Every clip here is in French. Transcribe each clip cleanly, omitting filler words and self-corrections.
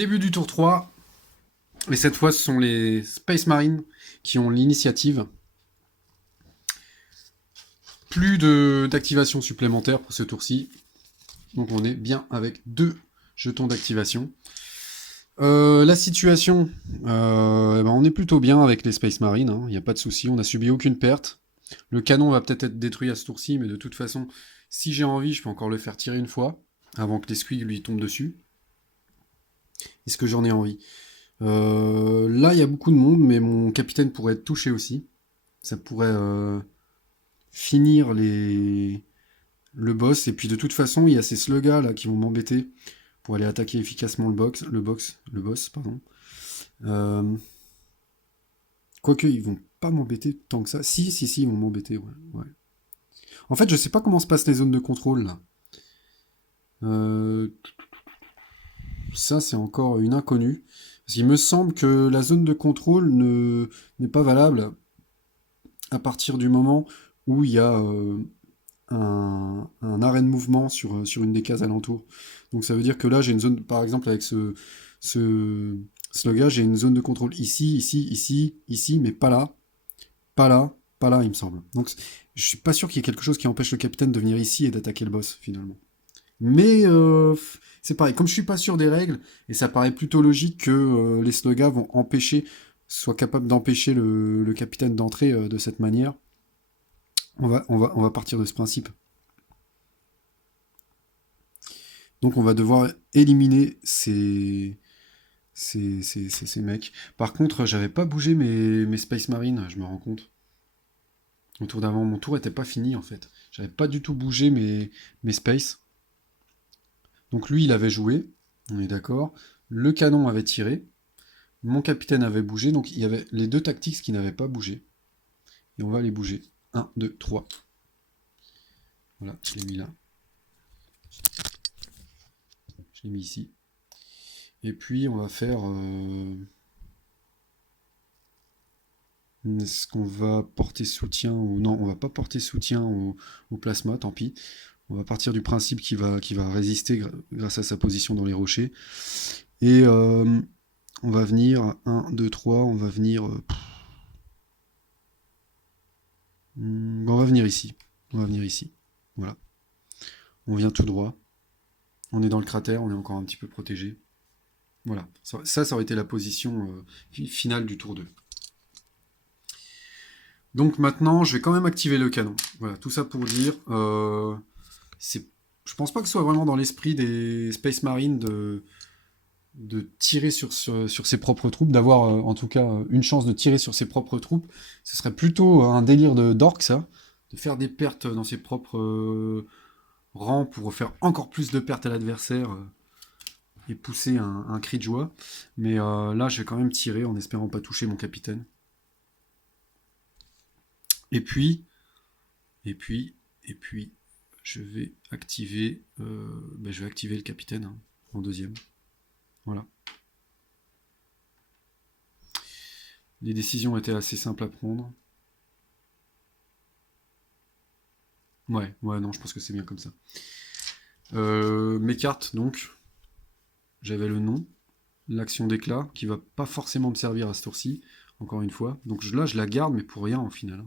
Début du tour 3. Et cette fois, ce sont les Space Marines qui ont l'initiative. Plus d'activation supplémentaire pour ce tour-ci. Donc on est bien avec 2 jetons d'activation. La situation, on est plutôt bien avec les Space Marines, il n'y a pas de souci, on n'a subi aucune perte. Le canon va peut-être être détruit à ce tour-ci, mais de toute façon, si j'ai envie, je peux encore le faire tirer une fois, avant que les squigs lui tombent dessus. Est-ce que j'en ai envie? Là, il y a beaucoup de monde, mais mon capitaine pourrait être touché aussi. Ça pourrait finir le boss, et puis de toute façon, il y a ces slugs là qui vont m'embêter pour aller attaquer efficacement le boss, pardon. Euh, Quoique, ils vont pas m'embêter tant que ça. Si, ils vont m'embêter, ouais, ouais. En fait, je sais pas comment se passent les zones de contrôle, là. Euh, Ça, c'est encore une inconnue. Parce qu'il me semble que la zone de contrôle n'est pas valable à partir du moment où il y a un arrêt de mouvement sur une des cases alentours. Donc ça veut dire que là, j'ai une zone, par exemple, avec ce slogan, j'ai une zone de contrôle ici, ici, ici, ici, mais pas là, pas là, pas là, il me semble. Donc je suis pas sûr qu'il y ait quelque chose qui empêche le capitaine de venir ici et d'attaquer le boss, finalement. Mais c'est pareil, comme je suis pas sûr des règles, et ça paraît plutôt logique que les slogans vont soient capables d'empêcher le capitaine d'entrer de cette manière, on va partir de ce principe. Donc on va devoir éliminer ces mecs. Par contre, j'avais pas bougé mes Space Marines, je me rends compte. Au tour d'avant, mon tour était pas fini en fait. J'avais pas du tout bougé mes Space. Donc lui, il avait joué, on est d'accord. Le canon avait tiré. Mon capitaine avait bougé, donc il y avait les 2 tactiques qui n'avaient pas bougé. Et on va les bouger. 1, 2, 3. Voilà, je l'ai mis là. Je l'ai mis ici. Et puis on va faire... Est-ce qu'on va porter soutien ou non, on va pas porter soutien au plasma, tant pis. On va partir du principe qu'il va résister grâce à sa position dans les rochers. Et on va venir 1, 2, 3, on va venir... on va venir ici. On va venir ici. Voilà. On vient tout droit. On est dans le cratère, on est encore un petit peu protégé. Voilà. Ça aurait été la position finale du tour 2. Donc maintenant, je vais quand même activer le canon. Voilà, tout ça pour dire, je pense pas que ce soit vraiment dans l'esprit des Space Marines de tirer sur ses propres troupes, d'avoir en tout cas une chance de tirer sur ses propres troupes. Ce serait plutôt un délire d'orc, ça, de faire des pertes dans ses propres rangs pour faire encore plus de pertes à l'adversaire et pousser un cri de joie. Mais là, je vais quand même tirer en espérant pas toucher mon capitaine. Et puis, et puis, et puis, je vais activer le capitaine en deuxième. Voilà. Les décisions étaient assez simples à prendre. Ouais, non, je pense que c'est bien comme ça. Mes cartes, donc, j'avais le nom, l'action d'éclat, qui va pas forcément me servir à ce tour-ci, encore une fois. Donc là, je la garde, mais pour rien, au final.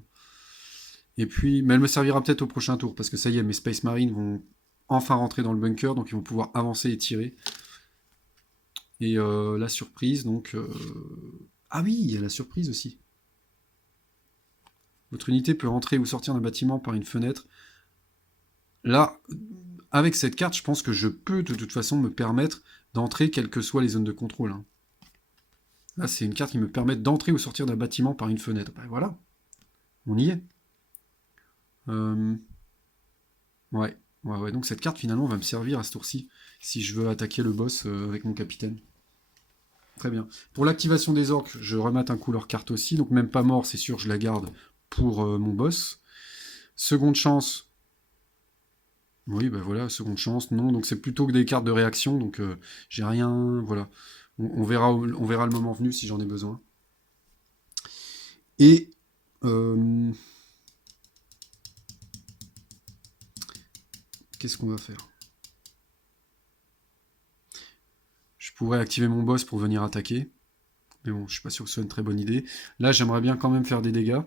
Et puis, mais elle me servira peut-être au prochain tour, parce que ça y est, mes Space Marines vont enfin rentrer dans le bunker, donc ils vont pouvoir avancer et tirer. Et la surprise, donc... Ah oui, il y a la surprise aussi. Votre unité peut entrer ou sortir d'un bâtiment par une fenêtre. Là, avec cette carte, je pense que je peux de toute façon me permettre d'entrer quelles que soient les zones de contrôle. Là, c'est une carte qui me permet d'entrer ou sortir d'un bâtiment par une fenêtre. Ben voilà, on y est. Euh, Ouais, ouais. Donc cette carte finalement va me servir à ce tour-ci si je veux attaquer le boss avec mon capitaine. Très bien. Pour l'activation des orques, je remate un coup leur carte aussi. Donc même pas mort, c'est sûr, je la garde pour mon boss. Seconde chance. Oui, ben voilà, seconde chance. Non, donc c'est plutôt que des cartes de réaction. Donc j'ai rien. Voilà. On verra le moment venu si j'en ai besoin. Et qu'est-ce qu'on va faire? pourrais activer mon boss pour venir attaquer. Mais bon, je suis pas sûr que ce soit une très bonne idée. Là, j'aimerais bien quand même faire des dégâts.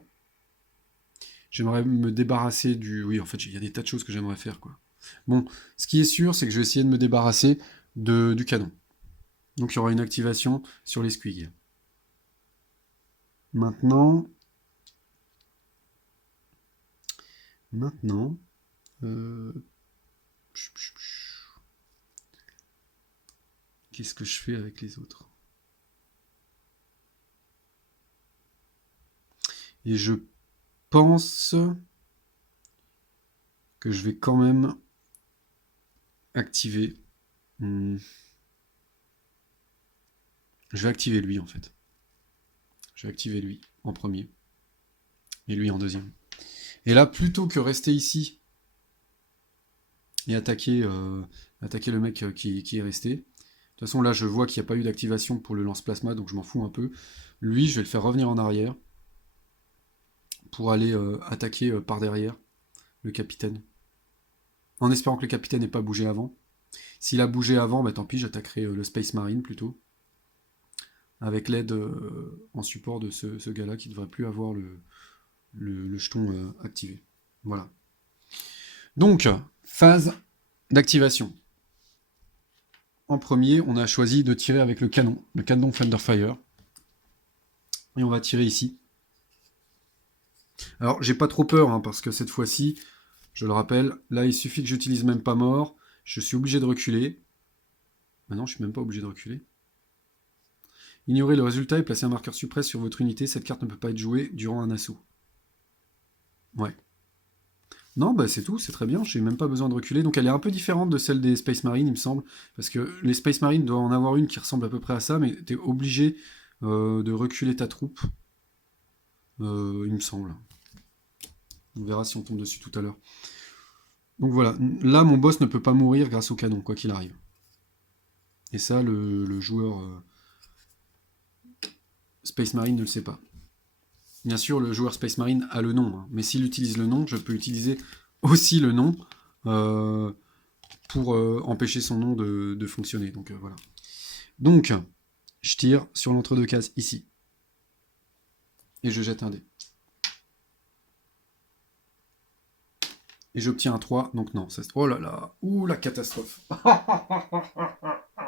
J'aimerais me débarrasser du... Oui, en fait, il y a des tas de choses que j'aimerais faire, quoi. Bon, ce qui est sûr, c'est que je vais essayer de me débarrasser du canon. Donc, il y aura une activation sur les squigs. Maintenant... Qu'est-ce que je fais avec les autres? Et je pense que je vais quand même activer... Je vais activer lui, en fait. Je vais activer lui en premier. Et lui en deuxième. Et là, plutôt que rester ici et attaquer le mec qui est resté... De toute façon, là, je vois qu'il n'y a pas eu d'activation pour le lance-plasma, donc je m'en fous un peu. Lui, je vais le faire revenir en arrière pour aller attaquer par derrière le capitaine. En espérant que le capitaine n'ait pas bougé avant. S'il a bougé avant, bah tant pis, j'attaquerai le Space Marine plutôt. Avec l'aide en support de ce gars-là qui ne devrait plus avoir le jeton activé. Voilà. Donc, phase d'activation. En premier, on a choisi de tirer avec le canon Thunderfire. Et on va tirer ici. Alors, j'ai pas trop peur, hein, parce que cette fois-ci, je le rappelle, là, il suffit que j'utilise même pas mort. Je suis obligé de reculer. Maintenant, je suis même pas obligé de reculer. Ignorez le résultat et placez un marqueur suppresse sur votre unité. Cette carte ne peut pas être jouée durant un assaut. Ouais. Non, bah c'est tout, c'est très bien, j'ai même pas besoin de reculer. Donc elle est un peu différente de celle des Space Marines, il me semble. Parce que les Space Marines doivent en avoir une qui ressemble à peu près à ça, mais t'es obligé de reculer ta troupe. Il me semble. On verra si on tombe dessus tout à l'heure. Donc voilà, là mon boss ne peut pas mourir grâce au canon, quoi qu'il arrive. Et ça, le joueur Space Marine ne le sait pas. Bien sûr, le joueur Space Marine a le nom, hein, mais s'il utilise le nom, je peux utiliser aussi le nom pour empêcher son nom de fonctionner. Donc voilà. Donc, je tire sur l'entre-deux cases ici. Et je jette un dé. Et j'obtiens un 3, donc non. Ça... Oh là là, ouh la catastrophe.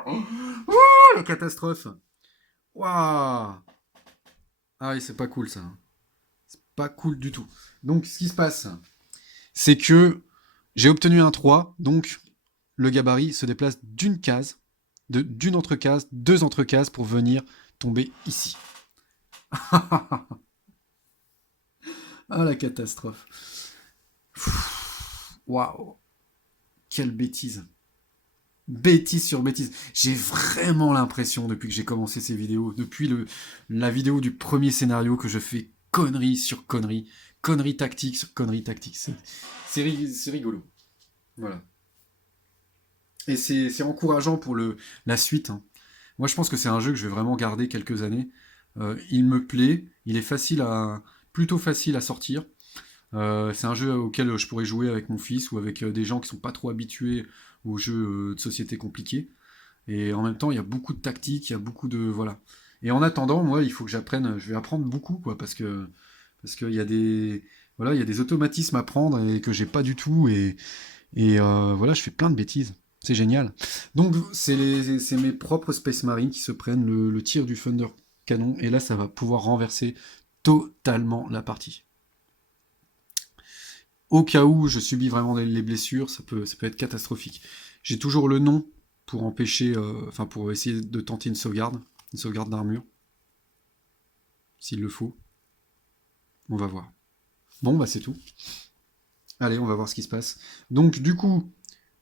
Ouh la catastrophe. Waouh. Ah oui, c'est pas cool ça. C'est pas cool du tout. Donc ce qui se passe, c'est que j'ai obtenu un 3, donc le gabarit se déplace d'une case, d'une entrecase, deux entrecases pour venir tomber ici. Ah la catastrophe. Waouh. Quelle bêtise. Bêtise sur bêtise. J'ai vraiment l'impression, depuis que j'ai commencé ces vidéos, depuis la vidéo du premier scénario, que je fais connerie sur connerie, connerie tactique sur connerie tactique. C'est rigolo. Voilà. Et c'est encourageant pour la suite, hein. Moi, je pense que c'est un jeu que je vais vraiment garder quelques années. Il me plaît, il est plutôt facile à sortir. C'est un jeu auquel je pourrais jouer avec mon fils ou avec des gens qui sont pas trop habitués aux jeux de société compliqués. Et en même temps, il y a beaucoup de tactique, il y a beaucoup de... Voilà. Et en attendant, moi, il faut que j'apprenne, je vais apprendre beaucoup, quoi, parce qu'il y a des... Voilà, il y a des automatismes à prendre et que j'ai pas du tout, et voilà, je fais plein de bêtises. C'est génial. Donc, c'est mes propres Space Marines qui se prennent le tir du Thunder Canon, et là, ça va pouvoir renverser totalement la partie. Au cas où je subis vraiment les blessures, ça peut être catastrophique. J'ai toujours le nom pour empêcher, pour essayer de tenter une sauvegarde d'armure, s'il le faut. On va voir. Bon, bah c'est tout. Allez, on va voir ce qui se passe. Donc, du coup,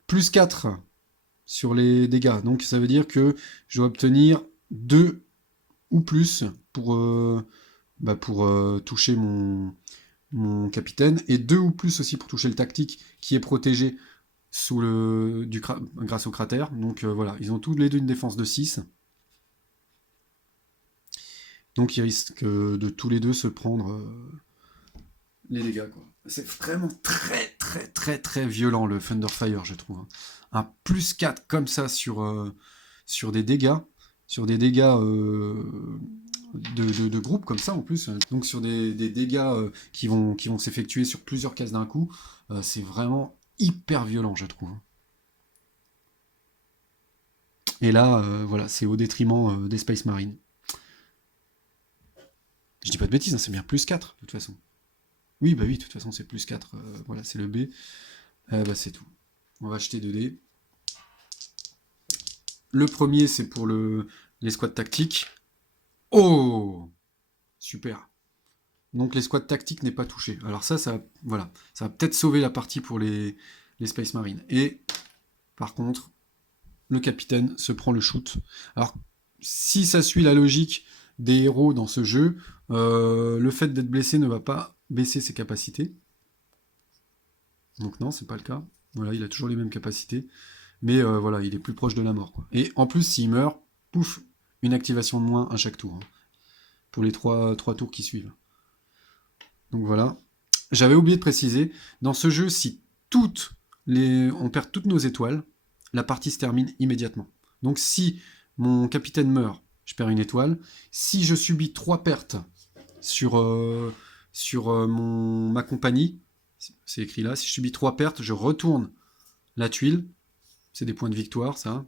plus 4 sur les dégâts. Donc, ça veut dire que je dois obtenir 2 ou plus pour toucher mon capitaine, et 2 ou plus aussi pour toucher le tactique qui est protégé grâce au cratère. Donc voilà, ils ont tous les deux une défense de 6. Donc ils risquent de tous les deux se prendre les dégâts, quoi. C'est vraiment très très très très violent le Thunderfire, je trouve. Un plus 4 comme ça sur des dégâts, sur des dégâts de groupe comme ça en plus, donc sur des dégâts qui vont s'effectuer sur plusieurs cases d'un coup, c'est vraiment hyper violent, je trouve. Et là, voilà, c'est au détriment des Space Marines. Je dis pas de bêtises, hein, c'est bien plus 4 de toute façon. Oui, bah oui, de toute façon, c'est plus 4. Voilà, c'est le B. Bah, c'est tout. On va acheter 2 dés. Le premier, c'est pour les squads tactiques. Oh, super. Donc les squads tactiques n'est pas touché. Alors voilà, ça va peut-être sauver la partie pour les Space Marines. Et par contre, le capitaine se prend le shoot. Alors, si ça suit la logique des héros dans ce jeu, le fait d'être blessé ne va pas baisser ses capacités. Donc non, c'est pas le cas. Voilà, il a toujours les mêmes capacités. Mais voilà, il est plus proche de la mort, quoi. Et en plus, s'il meurt, pouf, une activation de moins à chaque tour. Hein, pour les 3 tours qui suivent. Donc voilà. J'avais oublié de préciser, dans ce jeu, si on perd toutes nos étoiles, la partie se termine immédiatement. Donc si mon capitaine meurt, je perds une étoile. Si je subis 3 pertes sur ma compagnie, c'est écrit là, si je subis 3 pertes, je retourne la tuile. C'est des points de victoire, ça,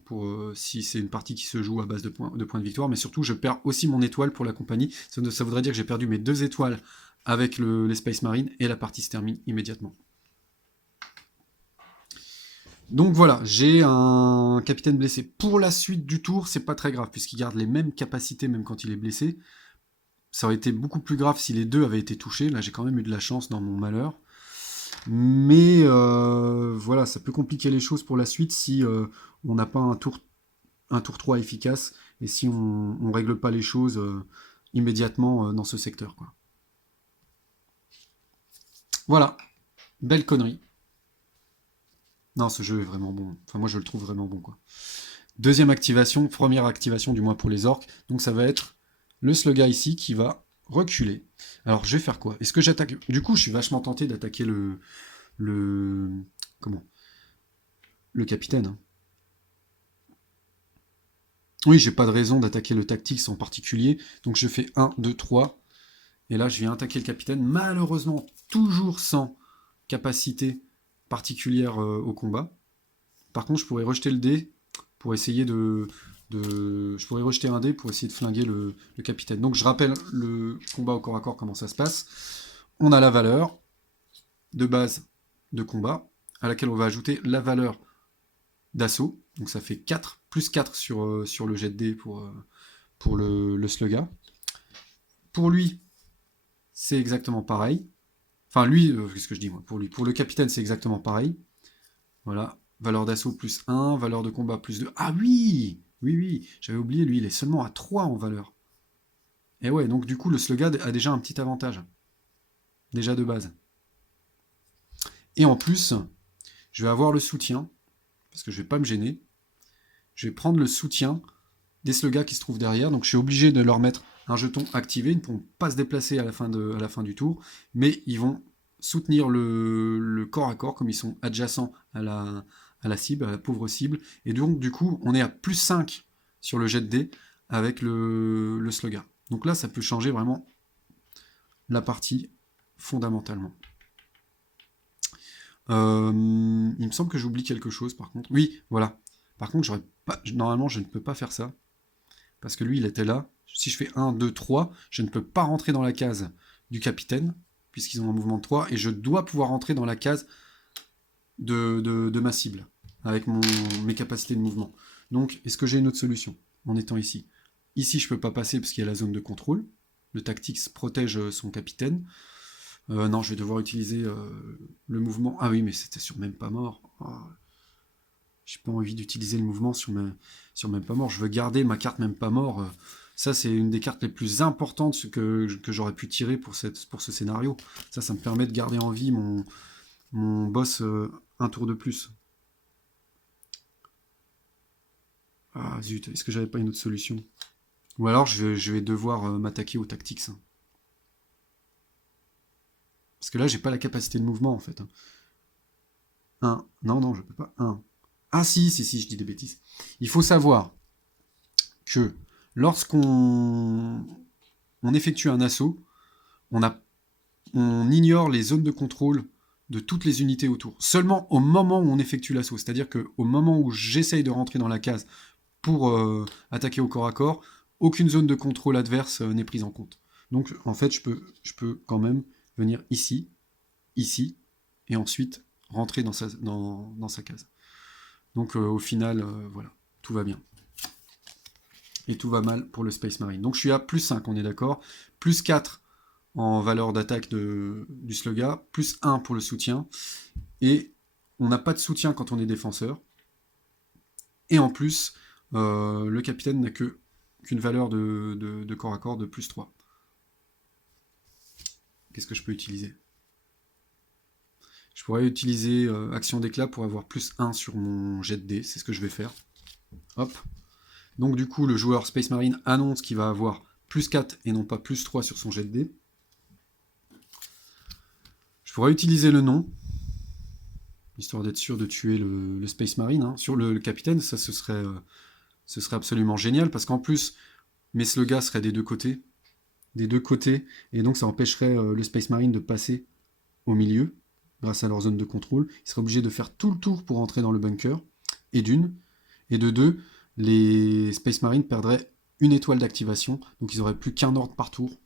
si c'est une partie qui se joue à base de points de victoire, mais surtout, je perds aussi mon étoile pour la compagnie. Ça voudrait dire que j'ai perdu mes 2 étoiles avec les Space Marines, et la partie se termine immédiatement. Donc voilà, j'ai un capitaine blessé. Pour la suite du tour, c'est pas très grave, puisqu'il garde les mêmes capacités même quand il est blessé. Ça aurait été beaucoup plus grave si les 2 avaient été touchés. Là, j'ai quand même eu de la chance dans mon malheur. Mais voilà, ça peut compliquer les choses pour la suite si on n'a pas un tour 3 efficace et si on ne règle pas les choses immédiatement dans ce secteur, quoi. Voilà, belle connerie. Non, ce jeu est vraiment bon. Enfin, moi, je le trouve vraiment bon, quoi. Deuxième activation, première activation du moins pour les orques. Donc, ça va être le slugga ici qui va reculer. Alors, je vais faire quoi? Est-ce que j'attaque? Du coup, je suis vachement tenté d'attaquer le... Comment? Le capitaine. Hein. Oui, j'ai pas de raison d'attaquer le tactics en particulier. Donc, je fais 1, 2, 3. Et là, je viens attaquer le capitaine. Malheureusement, toujours sans capacité particulière au combat. Par contre, je pourrais rejeter le dé pour essayer je pourrais rejeter un dé pour essayer de flinguer le capitaine. Donc je rappelle le combat au corps à corps, comment ça se passe. On a la valeur de base de combat, à laquelle on va ajouter la valeur d'assaut. Donc ça fait 4, plus 4 sur le jet de dé pour le slugga. Pour lui, c'est exactement pareil. Enfin, lui, qu'est-ce que je dis moi? Pour lui, pour le capitaine, c'est exactement pareil. Voilà. Valeur d'assaut plus 1, valeur de combat plus 2. Ah oui! Oui, oui, j'avais oublié, lui, il est seulement à 3 en valeur. Et ouais, donc du coup, le slugga a déjà un petit avantage. Déjà de base. Et en plus, je vais avoir le soutien, parce que je vais pas me gêner. Je vais prendre le soutien des sluggas qui se trouvent derrière, donc je suis obligé de leur mettre un jeton activé. Ils ne pourront pas se déplacer à la fin du tour, mais ils vont soutenir le corps à corps, comme ils sont adjacents à la cible, à la pauvre cible. Et donc, du coup, on est à plus 5 sur le jet de dés avec le slugga. Donc là, ça peut changer vraiment la partie fondamentalement. Il me semble que j'oublie quelque chose, par contre. Oui, voilà. Par contre, normalement, je ne peux pas faire ça. Parce que lui, il était là. Si je fais 1, 2, 3, je ne peux pas rentrer dans la case du capitaine, puisqu'ils ont un mouvement de 3, et je dois pouvoir rentrer dans la case de ma cible, avec mes capacités de mouvement. Donc, est-ce que j'ai une autre solution en étant ici? Ici, je ne peux pas passer parce qu'il y a la zone de contrôle. Le tactics protège son capitaine. Non, je vais devoir utiliser le mouvement. Ah oui, mais c'était sur même pas mort. Oh. J'ai pas envie d'utiliser le mouvement sur même pas mort. Je veux garder ma carte même pas mort. Ça, c'est une des cartes les plus importantes que j'aurais pu tirer pour ce scénario. Ça me permet de garder en vie mon boss un tour de plus. Ah zut, est-ce que j'avais pas une autre solution? Ou alors je vais devoir m'attaquer au tactics. Hein. Parce que là, j'ai pas la capacité de mouvement en fait. 1. Non, je peux pas. 1. Ah si, je dis des bêtises. Il faut savoir que lorsqu'on effectue un assaut, on ignore les zones de contrôle de toutes les unités autour. Seulement au moment où on effectue l'assaut, c'est-à-dire qu'au moment où j'essaye de rentrer dans la case pour attaquer au corps à corps, aucune zone de contrôle adverse n'est prise en compte. Donc en fait, je peux quand même venir ici, ici, et ensuite rentrer dans sa case. Donc au final, voilà, tout va bien. Et tout va mal pour le Space Marine. Donc je suis à plus 5, on est d'accord. Plus 4 en valeur d'attaque du Slugga, plus 1 pour le soutien. Et on n'a pas de soutien quand on est défenseur. Et en plus, le capitaine n'a qu'une valeur de corps à corps de plus 3. Qu'est-ce que je peux utiliser? Je pourrais utiliser action d'éclat pour avoir plus 1 sur mon jet de dés. C'est ce que je vais faire. Hop. Donc du coup, le joueur Space Marine annonce qu'il va avoir plus 4 et non pas plus 3 sur son jet de dés. Je pourrais utiliser le nom, histoire d'être sûr de tuer le Space Marine. Hein. Sur le capitaine, ça ce serait absolument génial, parce qu'en plus, mes Sluggas seraient des deux côtés. Et donc ça empêcherait le Space Marine de passer au milieu, grâce à leur zone de contrôle. Ils seraient obligés de faire tout le tour pour entrer dans le bunker, et d'une. Et de deux, les Space Marines perdraient une étoile d'activation, donc ils n'auraient plus qu'un ordre par tour.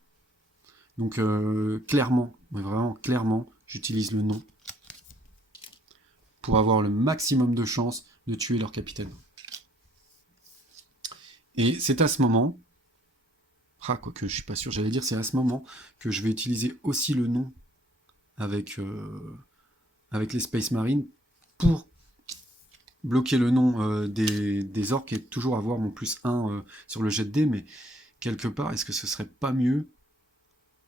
Donc clairement, mais vraiment clairement, j'utilise le nom pour avoir le maximum de chances de tuer leur capitaine. Et c'est à ce moment, quoique je suis pas sûr, j'allais dire c'est à ce moment que je vais utiliser aussi le nom avec les Space Marines pour bloquer le nom des orques et toujours avoir mon plus 1 sur le jet de dés, mais quelque part, est-ce que ce serait pas mieux?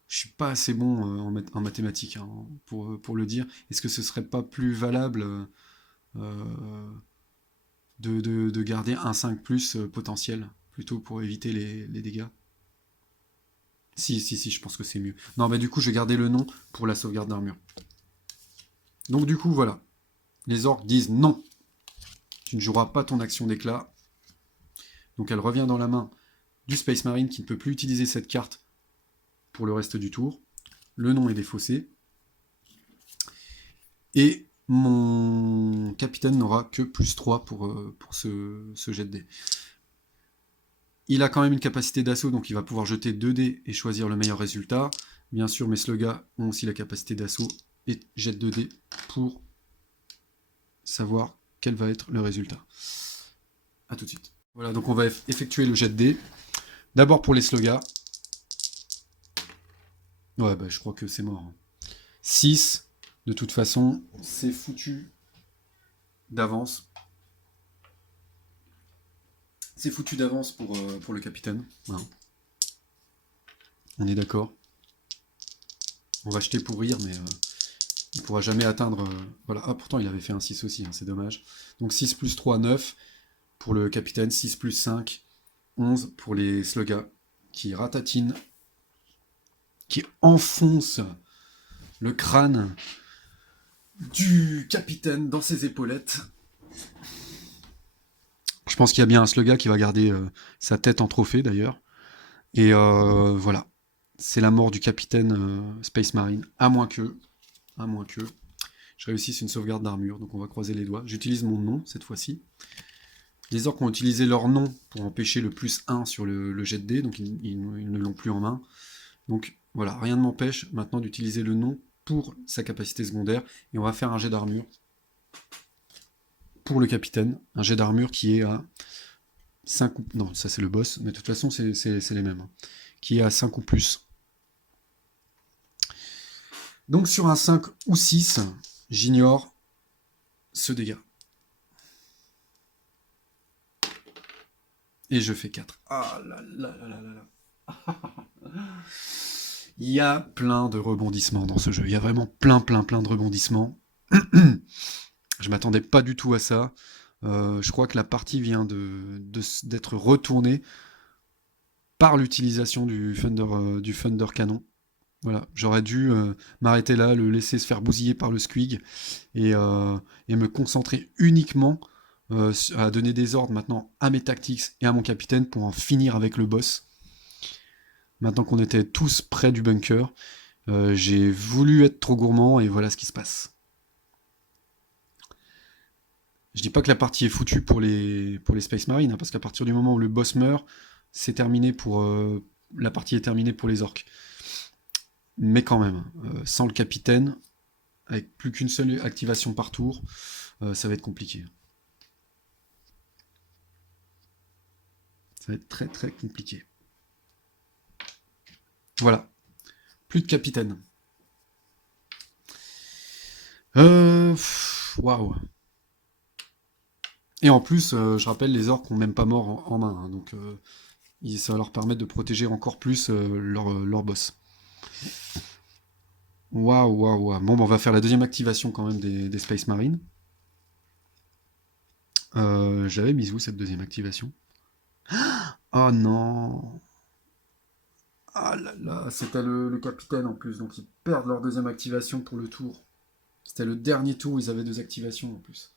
Je suis pas assez bon en mathématiques hein, pour le dire. Est-ce que ce serait pas plus valable de garder un 5 plus potentiel plutôt pour éviter les dégâts? Si, je pense que c'est mieux. Non, bah du coup, je vais garder le nom pour la sauvegarde d'armure. Donc du coup, voilà. Les orques disent non. Tu ne joueras pas ton action d'éclat. Donc elle revient dans la main du Space Marine qui ne peut plus utiliser cette carte pour le reste du tour. Le nom est défaussé. Et mon capitaine n'aura que plus 3 pour ce jet de dés. Il a quand même une capacité d'assaut, donc il va pouvoir jeter 2 dés et choisir le meilleur résultat. Bien sûr, mes Sluggas ont aussi la capacité d'assaut et jettent 2 dés pour savoir quel va être le résultat. A tout de suite. Voilà, donc on va effectuer le jet de dés. D'abord pour les Sluggas. Ouais, bah je crois que c'est mort. 6, de toute façon, c'est foutu d'avance. C'est foutu d'avance pour le capitaine. Voilà. On est d'accord. On va jeter pour rire, mais il ne pourra jamais atteindre... voilà. Ah, pourtant, il avait fait un 6 aussi, hein, c'est dommage. Donc 6 plus 3, 9 pour le capitaine. 6 plus 5, 11 pour les Sluggas qui ratatinent, qui enfoncent le crâne du capitaine dans ses épaulettes. Je pense qu'il y a bien un Slugga qui va garder sa tête en trophée d'ailleurs. Et voilà. C'est la mort du capitaine Space Marine. À moins que je réussisse une sauvegarde d'armure. Donc on va croiser les doigts. J'utilise mon nom cette fois-ci. Les orques ont utilisé leur nom pour empêcher le plus 1 sur le jet de dés. Donc ils ne l'ont plus en main. Donc voilà, rien ne m'empêche maintenant d'utiliser le nom pour sa capacité secondaire. Et on va faire un jet d'armure pour le capitaine. Un jet d'armure qui est à 5 ou... Non, ça c'est le boss, mais de toute façon c'est les mêmes. Hein. Qui est à 5 ou plus. Donc sur un 5 ou 6, j'ignore ce dégât. Et je fais 4. Ah là là là là là. Il y a plein de rebondissements dans ce jeu. Il y a vraiment plein de rebondissements. Je m'attendais pas du tout à ça. Je crois que la partie vient d'être retournée par l'utilisation du Thunder Canon. Voilà, j'aurais dû m'arrêter là, le laisser se faire bousiller par le squig et me concentrer uniquement à donner des ordres maintenant à mes tactics et à mon capitaine pour en finir avec le boss. Maintenant qu'on était tous près du bunker, j'ai voulu être trop gourmand et voilà ce qui se passe. Je dis pas que la partie est foutue pour les Space Marines, hein, parce qu'à partir du moment où le boss meurt, c'est terminé pour la partie est terminée pour les orques. Mais quand même, sans le capitaine, avec plus qu'une seule activation par tour, ça va être compliqué. Ça va être très très compliqué. Voilà. Plus de capitaine. Waouh. Et en plus, je rappelle, les orques ont même pas mort en main, hein, donc ça va leur permettre de protéger encore plus leur boss. Waouh, waouh, waouh. Bon, on va faire la deuxième activation quand même des Space Marines. J'avais mis où cette deuxième activation? Oh non. Ah là là, c'était le capitaine en plus, donc ils perdent leur deuxième activation pour le tour. C'était le dernier tour où ils avaient deux activations en plus.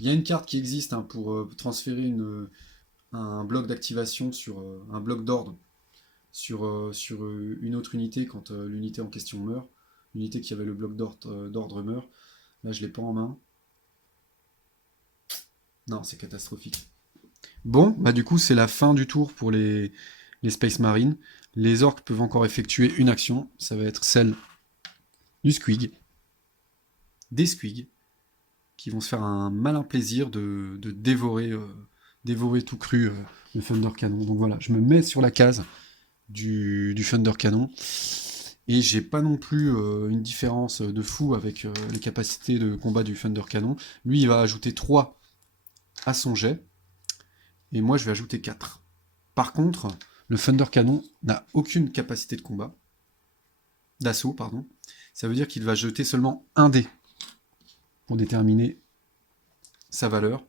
Il y a une carte qui existe, hein, pour transférer un bloc d'activation sur un bloc d'ordre sur une autre unité quand l'unité en question meurt. L'unité qui avait le bloc d'ordre meurt. Là, je l'ai pas en main. Non, c'est catastrophique. Bon, bah du coup, c'est la fin du tour pour les Space Marines. Les orques peuvent encore effectuer une action. Ça va être celle du squig. Des squigs qui vont se faire un malin plaisir de dévorer tout cru le Thunder Cannon. Donc voilà, je me mets sur la case du Thunder Cannon. Et j'ai pas non plus une différence de fou avec les capacités de combat du Thunder Cannon. Lui, il va ajouter 3 à son jet. Et moi, je vais ajouter 4. Par contre, le Thunder Cannon n'a aucune capacité de combat. D'assaut, pardon. Ça veut dire qu'il va jeter seulement un dé pour déterminer sa valeur.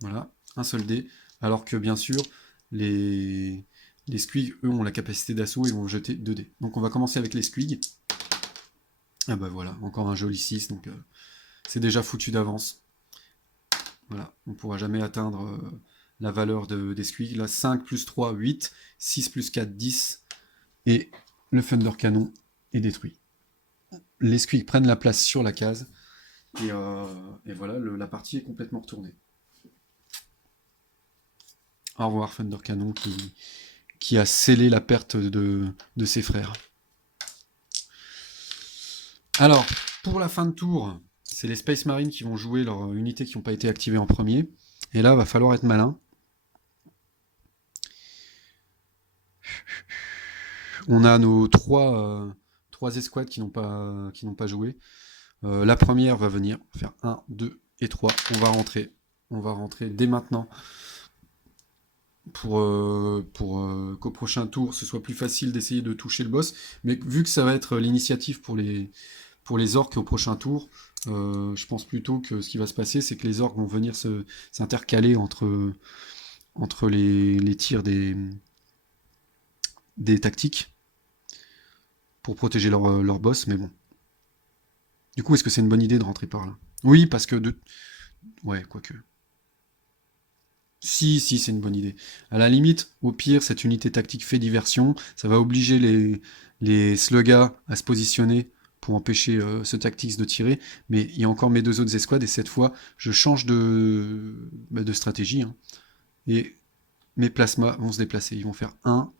Voilà, un seul dé. Alors que bien sûr, les squigs, eux, ont la capacité d'assaut et vont jeter 2 dés. Donc on va commencer avec les squigs. Ah bah voilà, encore un joli 6, donc c'est déjà foutu d'avance. Voilà, on ne pourra jamais atteindre la valeur des squigs. Là, 5 plus 3, 8, 6 plus 4, 10, et le Thunder Cannon est détruit. Les squigs prennent la place sur la case, et voilà, la partie est complètement retournée. Au revoir Thunder Cannon qui a scellé la perte de ses frères. Alors, pour la fin de tour, c'est les Space Marines qui vont jouer leurs unités qui n'ont pas été activées en premier. Et là, il va falloir être malin. On a nos trois escouades qui n'ont pas joué. La première va venir faire 1, 2 et 3. On va rentrer dès maintenant pour qu'au prochain tour, ce soit plus facile d'essayer de toucher le boss. Mais vu que ça va être l'initiative pour les orques au prochain tour, je pense plutôt que ce qui va se passer, c'est que les orques vont venir s'intercaler entre les tirs des tactiques pour protéger leur boss, mais bon. Du coup, est-ce que c'est une bonne idée de rentrer par là? Oui, parce que ouais, quoique. Si, c'est une bonne idée. À la limite, au pire, cette unité tactique fait diversion. Ça va obliger les sluggas à se positionner pour empêcher ce tactics de tirer. Mais il y a encore mes deux autres escouades, et cette fois, je change de stratégie. Hein. Et mes plasmas vont se déplacer. Ils vont faire 1,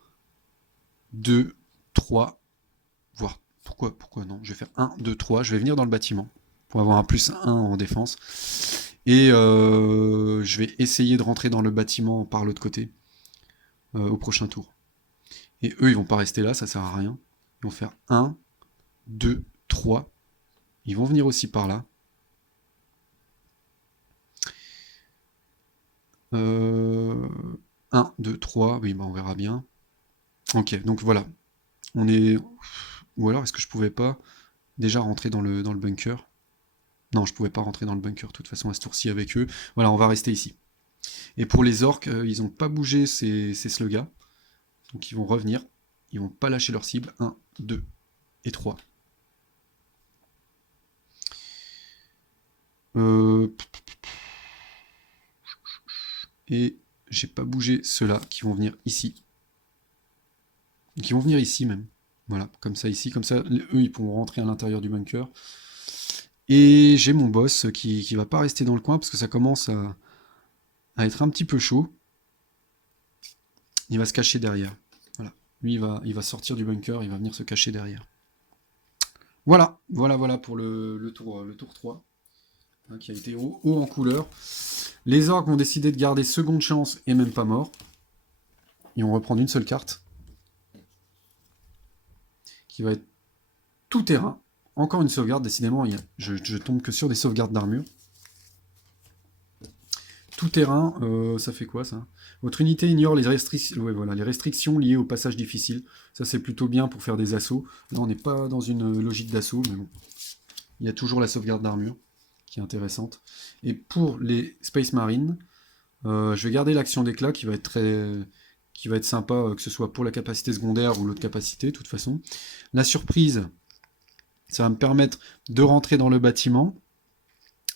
2, 3, voire... Pourquoi non? Je vais faire 1, 2, 3. Je vais venir dans le bâtiment pour avoir un plus 1 en défense. Et je vais essayer de rentrer dans le bâtiment par l'autre côté au prochain tour. Et eux, ils vont pas rester là, ça sert à rien. Ils vont faire 1, 2, 3. Ils vont venir aussi par là. 1, 2, 3. Oui, bah on verra bien. Ok, donc voilà. On est... Ou alors, est-ce que je pouvais pas déjà rentrer dans le bunker? Non, je pouvais pas rentrer dans le bunker, de toute façon, à ce tour-ci avec eux. Voilà, on va rester ici. Et pour les orques, ils n'ont pas bougé ces sluggas. Donc ils vont revenir. Ils vont pas lâcher leur cible. 1, 2 et 3. Euh, et j'ai pas bougé ceux-là qui vont venir ici. Qui vont venir ici même. Voilà, comme ça ici, comme ça, eux ils pourront rentrer à l'intérieur du bunker. Et j'ai mon boss qui va pas rester dans le coin parce que ça commence à être un petit peu chaud. Il va se cacher derrière. Voilà. Lui il va sortir du bunker, il va venir se cacher derrière. Voilà pour le tour 3, hein, qui a été haut en couleur. Les orques vont décider de garder seconde chance et même pas mort. Ils vont reprendre une seule carte, qui va être tout terrain. Encore une sauvegarde, décidément, je tombe que sur des sauvegardes d'armure. Tout terrain, ça fait quoi ça? Votre unité ignore les restrictions, ouais, voilà, les restrictions liées au passage difficile. Ça c'est plutôt bien pour faire des assauts. Là on n'est pas dans une logique d'assaut, mais bon. Il y a toujours la sauvegarde d'armure, qui est intéressante. Et pour les Space Marines, je vais garder l'action d'éclat qui va être sympa, que ce soit pour la capacité secondaire ou l'autre capacité, de toute façon. La surprise, ça va me permettre de rentrer dans le bâtiment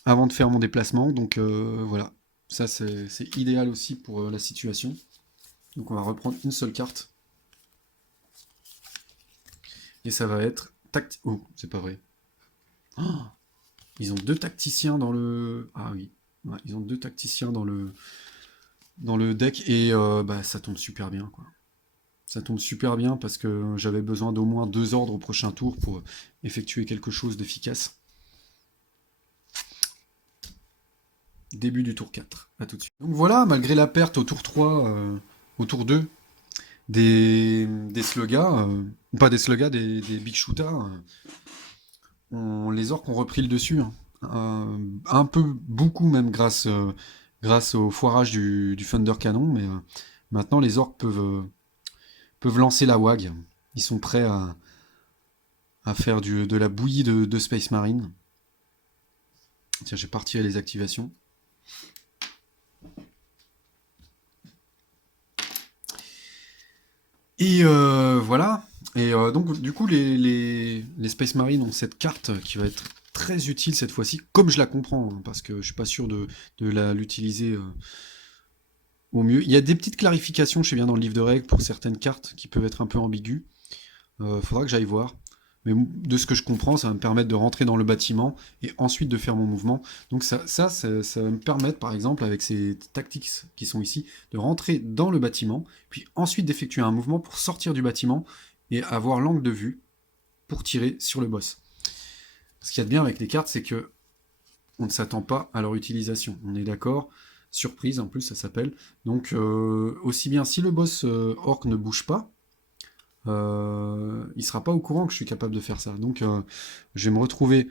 avant de faire mon déplacement. Donc voilà, ça c'est idéal aussi pour la situation. Donc on va reprendre une seule carte. Et ça va être Oh, c'est pas vrai. Oh, ils ont 2 tacticiens dans le... Ah oui, ouais, ils ont 2 tacticiens dans le deck et bah, ça tombe super bien, quoi. Ça tombe super bien parce que j'avais besoin d'au moins 2 ordres au prochain tour pour effectuer quelque chose d'efficace. Début du tour 4. À tout de suite. Donc voilà, malgré la perte au tour 3, au tour 2, des slugas, pas des slugas, des big shooters, les orques ont repris le dessus, hein. Un peu, beaucoup même grâce au foirage du Thunder Cannon, mais maintenant les orques peuvent lancer la WAG. Ils sont prêts à faire de la bouillie de Space Marine. Tiens, j'ai parti les activations. Et voilà. Et donc, du coup, les Space Marines ont cette carte qui va être très utile cette fois-ci, comme je la comprends, hein, parce que je suis pas sûr de l'utiliser au mieux. Il y a des petites clarifications, je sais bien, dans le livre de règles pour certaines cartes qui peuvent être un peu ambiguës. Faudra que j'aille voir. Mais de ce que je comprends, ça va me permettre de rentrer dans le bâtiment et ensuite de faire mon mouvement. Donc ça va me permettre, par exemple, avec ces tactics qui sont ici, de rentrer dans le bâtiment, puis ensuite d'effectuer un mouvement pour sortir du bâtiment et avoir l'angle de vue pour tirer sur le boss. Ce qu'il y a de bien avec les cartes, c'est que on ne s'attend pas à leur utilisation. On est d'accord? Surprise, en plus, ça s'appelle. Donc, aussi bien si le boss orc ne bouge pas, il sera pas au courant que je suis capable de faire ça. Donc je vais me retrouver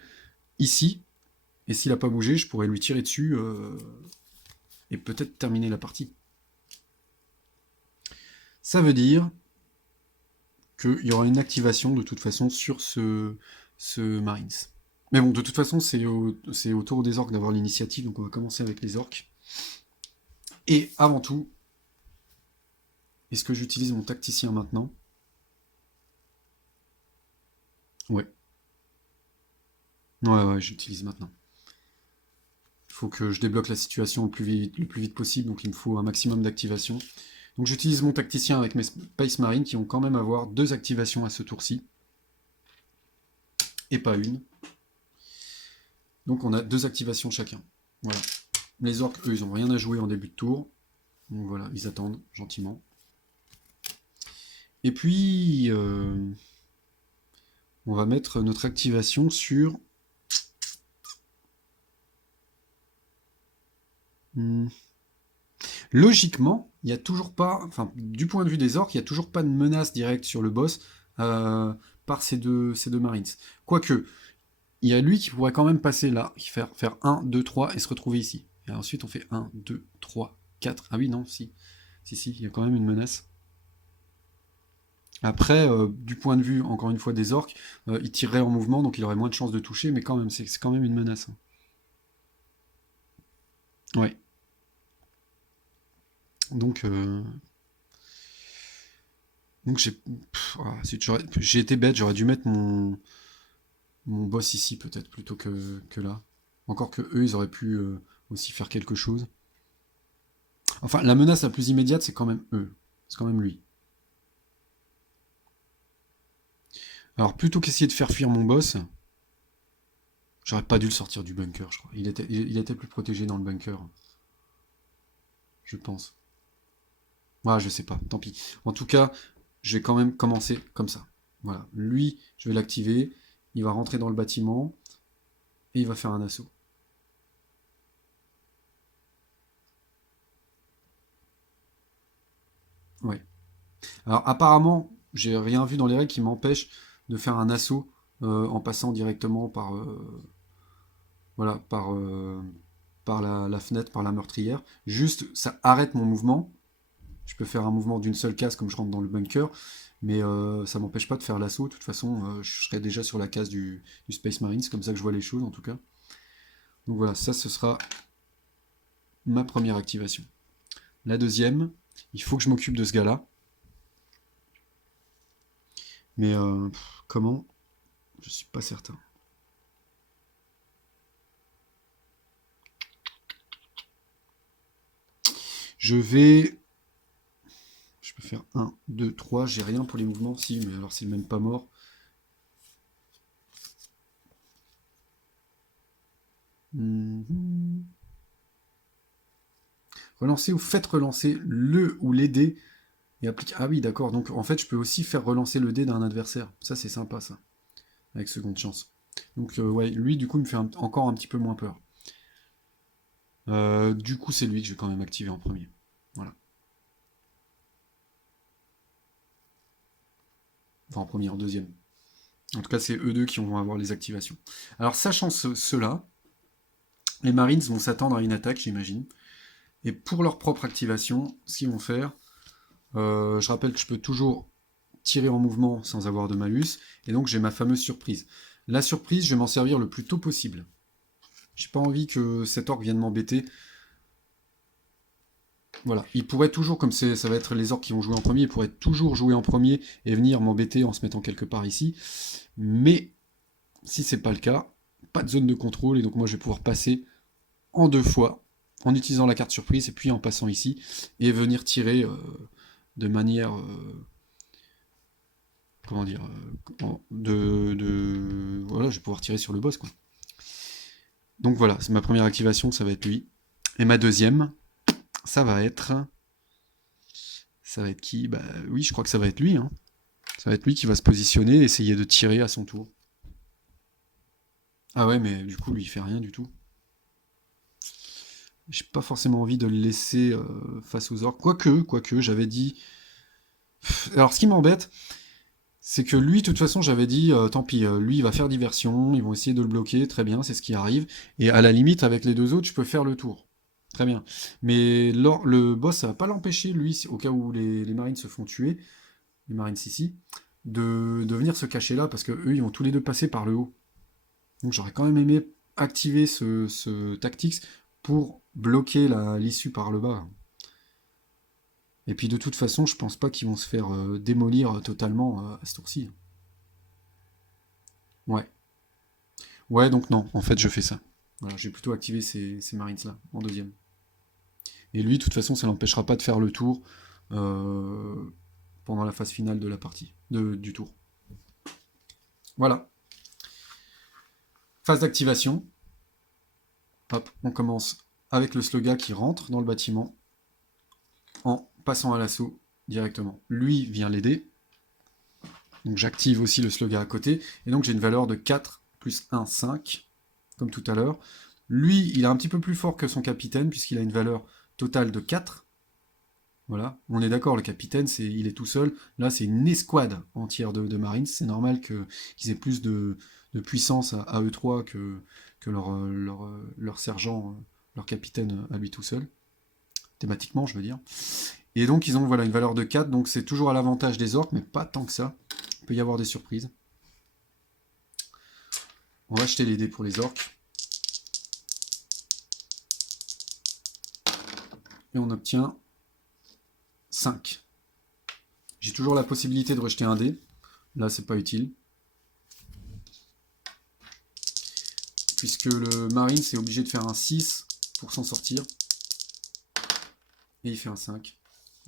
ici, et s'il a pas bougé, je pourrais lui tirer dessus et peut-être terminer la partie. Ça veut dire qu'il y aura une activation de toute façon sur ce Marines. Mais bon, de toute façon, c'est au tour des orques d'avoir l'initiative, donc on va commencer avec les orques. Et avant tout, est-ce que j'utilise mon tacticien maintenant? Ouais. Ouais, j'utilise maintenant. Il faut que je débloque la situation le plus vite possible, donc il me faut un maximum d'activation. Donc j'utilise mon tacticien avec mes Space Marines qui vont quand même avoir 2 activations à ce tour-ci. Et pas une. Donc on a 2 activations chacun. Voilà. Les orques, eux, ils n'ont rien à jouer en début de tour. Donc voilà, ils attendent gentiment. Et puis, on va mettre notre activation sur... Logiquement, il n'y a toujours pas, enfin, du point de vue des orques, il n'y a toujours pas de menace directe sur le boss par ces deux Marines. Quoique, il y a lui qui pourrait quand même passer là, faire 1, 2, 3 et se retrouver ici. Et ensuite, on fait 1, 2, 3, 4. Ah oui, non, si. Si, il y a quand même une menace. Après, du point de vue, encore une fois, des orques, il tirerait en mouvement, donc il aurait moins de chances de toucher, mais quand même, c'est quand même une menace, hein. Ouais. Donc, j'ai été bête, j'aurais dû mettre mon boss ici peut-être plutôt que là. Encore que eux, ils auraient pu aussi faire quelque chose. Enfin, la menace la plus immédiate, c'est quand même eux. C'est quand même lui. Alors, plutôt qu'essayer de faire fuir mon boss, j'aurais pas dû le sortir du bunker, je crois. Il était plus protégé dans le bunker, je pense. Ouais, je sais pas, tant pis. En tout cas, je vais quand même commencer comme ça. Voilà. Lui, je vais l'activer. Il va rentrer dans le bâtiment et il va faire un assaut. Ouais. Alors apparemment, j'ai rien vu dans les règles qui m'empêche de faire un assaut en passant directement par, voilà, par la fenêtre, par la meurtrière. Juste, ça arrête mon mouvement. Je peux faire un mouvement d'une seule case comme je rentre dans le bunker, mais ça m'empêche pas de faire l'assaut. De toute façon, je serai déjà sur la case du Space Marine, c'est comme ça que je vois les choses en tout cas. Donc voilà, ça ce sera ma première activation. La deuxième, il faut que je m'occupe de ce gars-là. Mais comment? Je suis pas certain. Je vais... Je peux faire 1, 2, 3. J'ai rien pour les mouvements. Si, mais alors c'est même pas mort. Relancer ou faites relancer le ou les dés et applique. Ah oui, d'accord. Donc en fait, je peux aussi faire relancer le dé d'un adversaire. Ça, c'est sympa, ça. Avec seconde chance. Donc ouais, lui, du coup, il me fait encore un petit peu moins peur. Du coup, c'est lui que je vais quand même activer en premier. Voilà. Enfin, en premier, en deuxième. En tout cas, c'est eux deux qui vont avoir les activations. Alors, sachant cela, les Marines vont s'attendre à une attaque, j'imagine. Et pour leur propre activation, ce qu'ils vont faire, je rappelle que je peux toujours tirer en mouvement sans avoir de malus. Et donc, j'ai ma fameuse surprise. La surprise, je vais m'en servir le plus tôt possible. J'ai pas envie que cet orc vienne m'embêter. Voilà, il pourrait toujours, comme ça va être les orques qui vont jouer en premier, il pourrait toujours jouer en premier et venir m'embêter en se mettant quelque part ici. Mais si c'est pas le cas, pas de zone de contrôle et donc moi je vais pouvoir passer en 2 fois en utilisant la carte surprise et puis en passant ici et venir tirer de manière comment dire voilà, je vais pouvoir tirer sur le boss quoi. Donc voilà, c'est ma première activation, ça va être lui. Et ma deuxième, ça va être qui? Bah oui, je crois que ça va être lui hein. Ça va être lui qui va se positionner et essayer de tirer à son tour. Ah ouais, mais du coup, lui, il fait rien du tout. J'ai pas forcément envie de le laisser face aux orques. Quoique, j'avais dit... Alors, ce qui m'embête, c'est que lui, de toute façon, j'avais dit, tant pis, lui, il va faire diversion, ils vont essayer de le bloquer, très bien, c'est ce qui arrive. Et à la limite, avec les deux autres, je peux faire le tour. Très bien. Mais le boss, ça va pas l'empêcher, lui, au cas où les marines se font tuer, les marines ici, de venir se cacher là, parce que eux, ils vont tous les deux passer par le haut. Donc j'aurais quand même aimé activer ce tactics pour bloquer l'issue par le bas. Et puis de toute façon, je pense pas qu'ils vont se faire démolir totalement à ce tour-ci. Ouais. Ouais, donc non, en fait je fais ça. Voilà, j'ai plutôt activé ces Marines-là, en deuxième. Et lui, de toute façon, ça l'empêchera pas de faire le tour euh, pendant la phase finale de la partie, du tour. Voilà. Phase d'activation. Hop, on commence avec le slogan qui rentre dans le bâtiment en passant à l'assaut directement. Lui vient l'aider. Donc j'active aussi le slogan à côté. Et donc j'ai une valeur de 4 plus 1, 5, comme tout à l'heure. Lui, il est un petit peu plus fort que son capitaine, puisqu'il a une valeur totale de 4. Voilà, on est d'accord, le capitaine, il est tout seul. Là, c'est une escouade entière de Marines. C'est normal qu'ils aient plus de puissance à eux trois que leur sergent, leur capitaine à lui tout seul. Thématiquement, je veux dire. Et donc, ils ont voilà, une valeur de 4, donc c'est toujours à l'avantage des orques, mais pas tant que ça. Il peut y avoir des surprises. On va acheter les dés pour les orques. Et on obtient 5. J'ai toujours la possibilité de rejeter un dé. Là, c'est pas utile. puisque le Marine est obligé de faire un 6 pour s'en sortir. Et il fait un 5.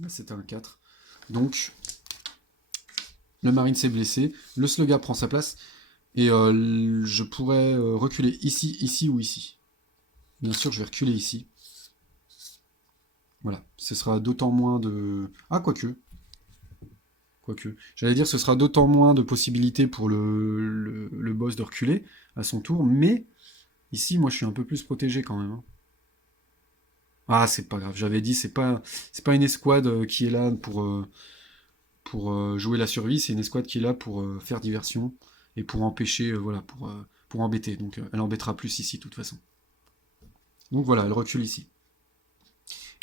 Là, c'était un 4. Donc, le Marine s'est blessé. Le Slugga prend sa place. Et je pourrais reculer ici, ici ou ici. Bien sûr, je vais reculer ici. Voilà. Ce sera d'autant moins de... Ah, quoique. Quoique. J'allais dire, ce sera d'autant moins de possibilités pour le boss de reculer à son tour. Mais, ici, moi, je suis un peu plus protégé quand même. Hein. Ah, c'est pas grave. J'avais dit, c'est pas une escouade qui est là pour jouer la survie. C'est une escouade qui est là pour faire diversion et pour empêcher, voilà, pour embêter. Donc, elle embêtera plus ici, de toute façon. Donc voilà, elle recule ici.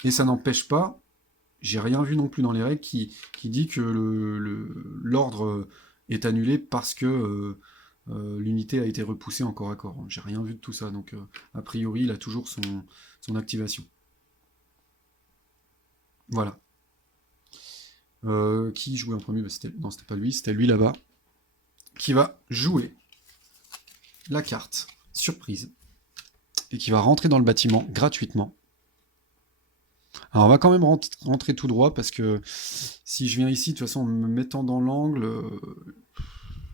Et ça n'empêche pas, j'ai rien vu non plus dans les règles qui dit que l'ordre est annulé parce que l'unité a été repoussée en corps à corps. J'ai rien vu de tout ça, donc a priori il a toujours son activation. Voilà. Qui jouait en premier? Non, c'était pas lui, c'était lui là-bas. Qui va jouer la carte surprise et qui va rentrer dans le bâtiment gratuitement. Alors on va quand même rentrer tout droit parce que si je viens ici, de toute façon en me mettant dans l'angle,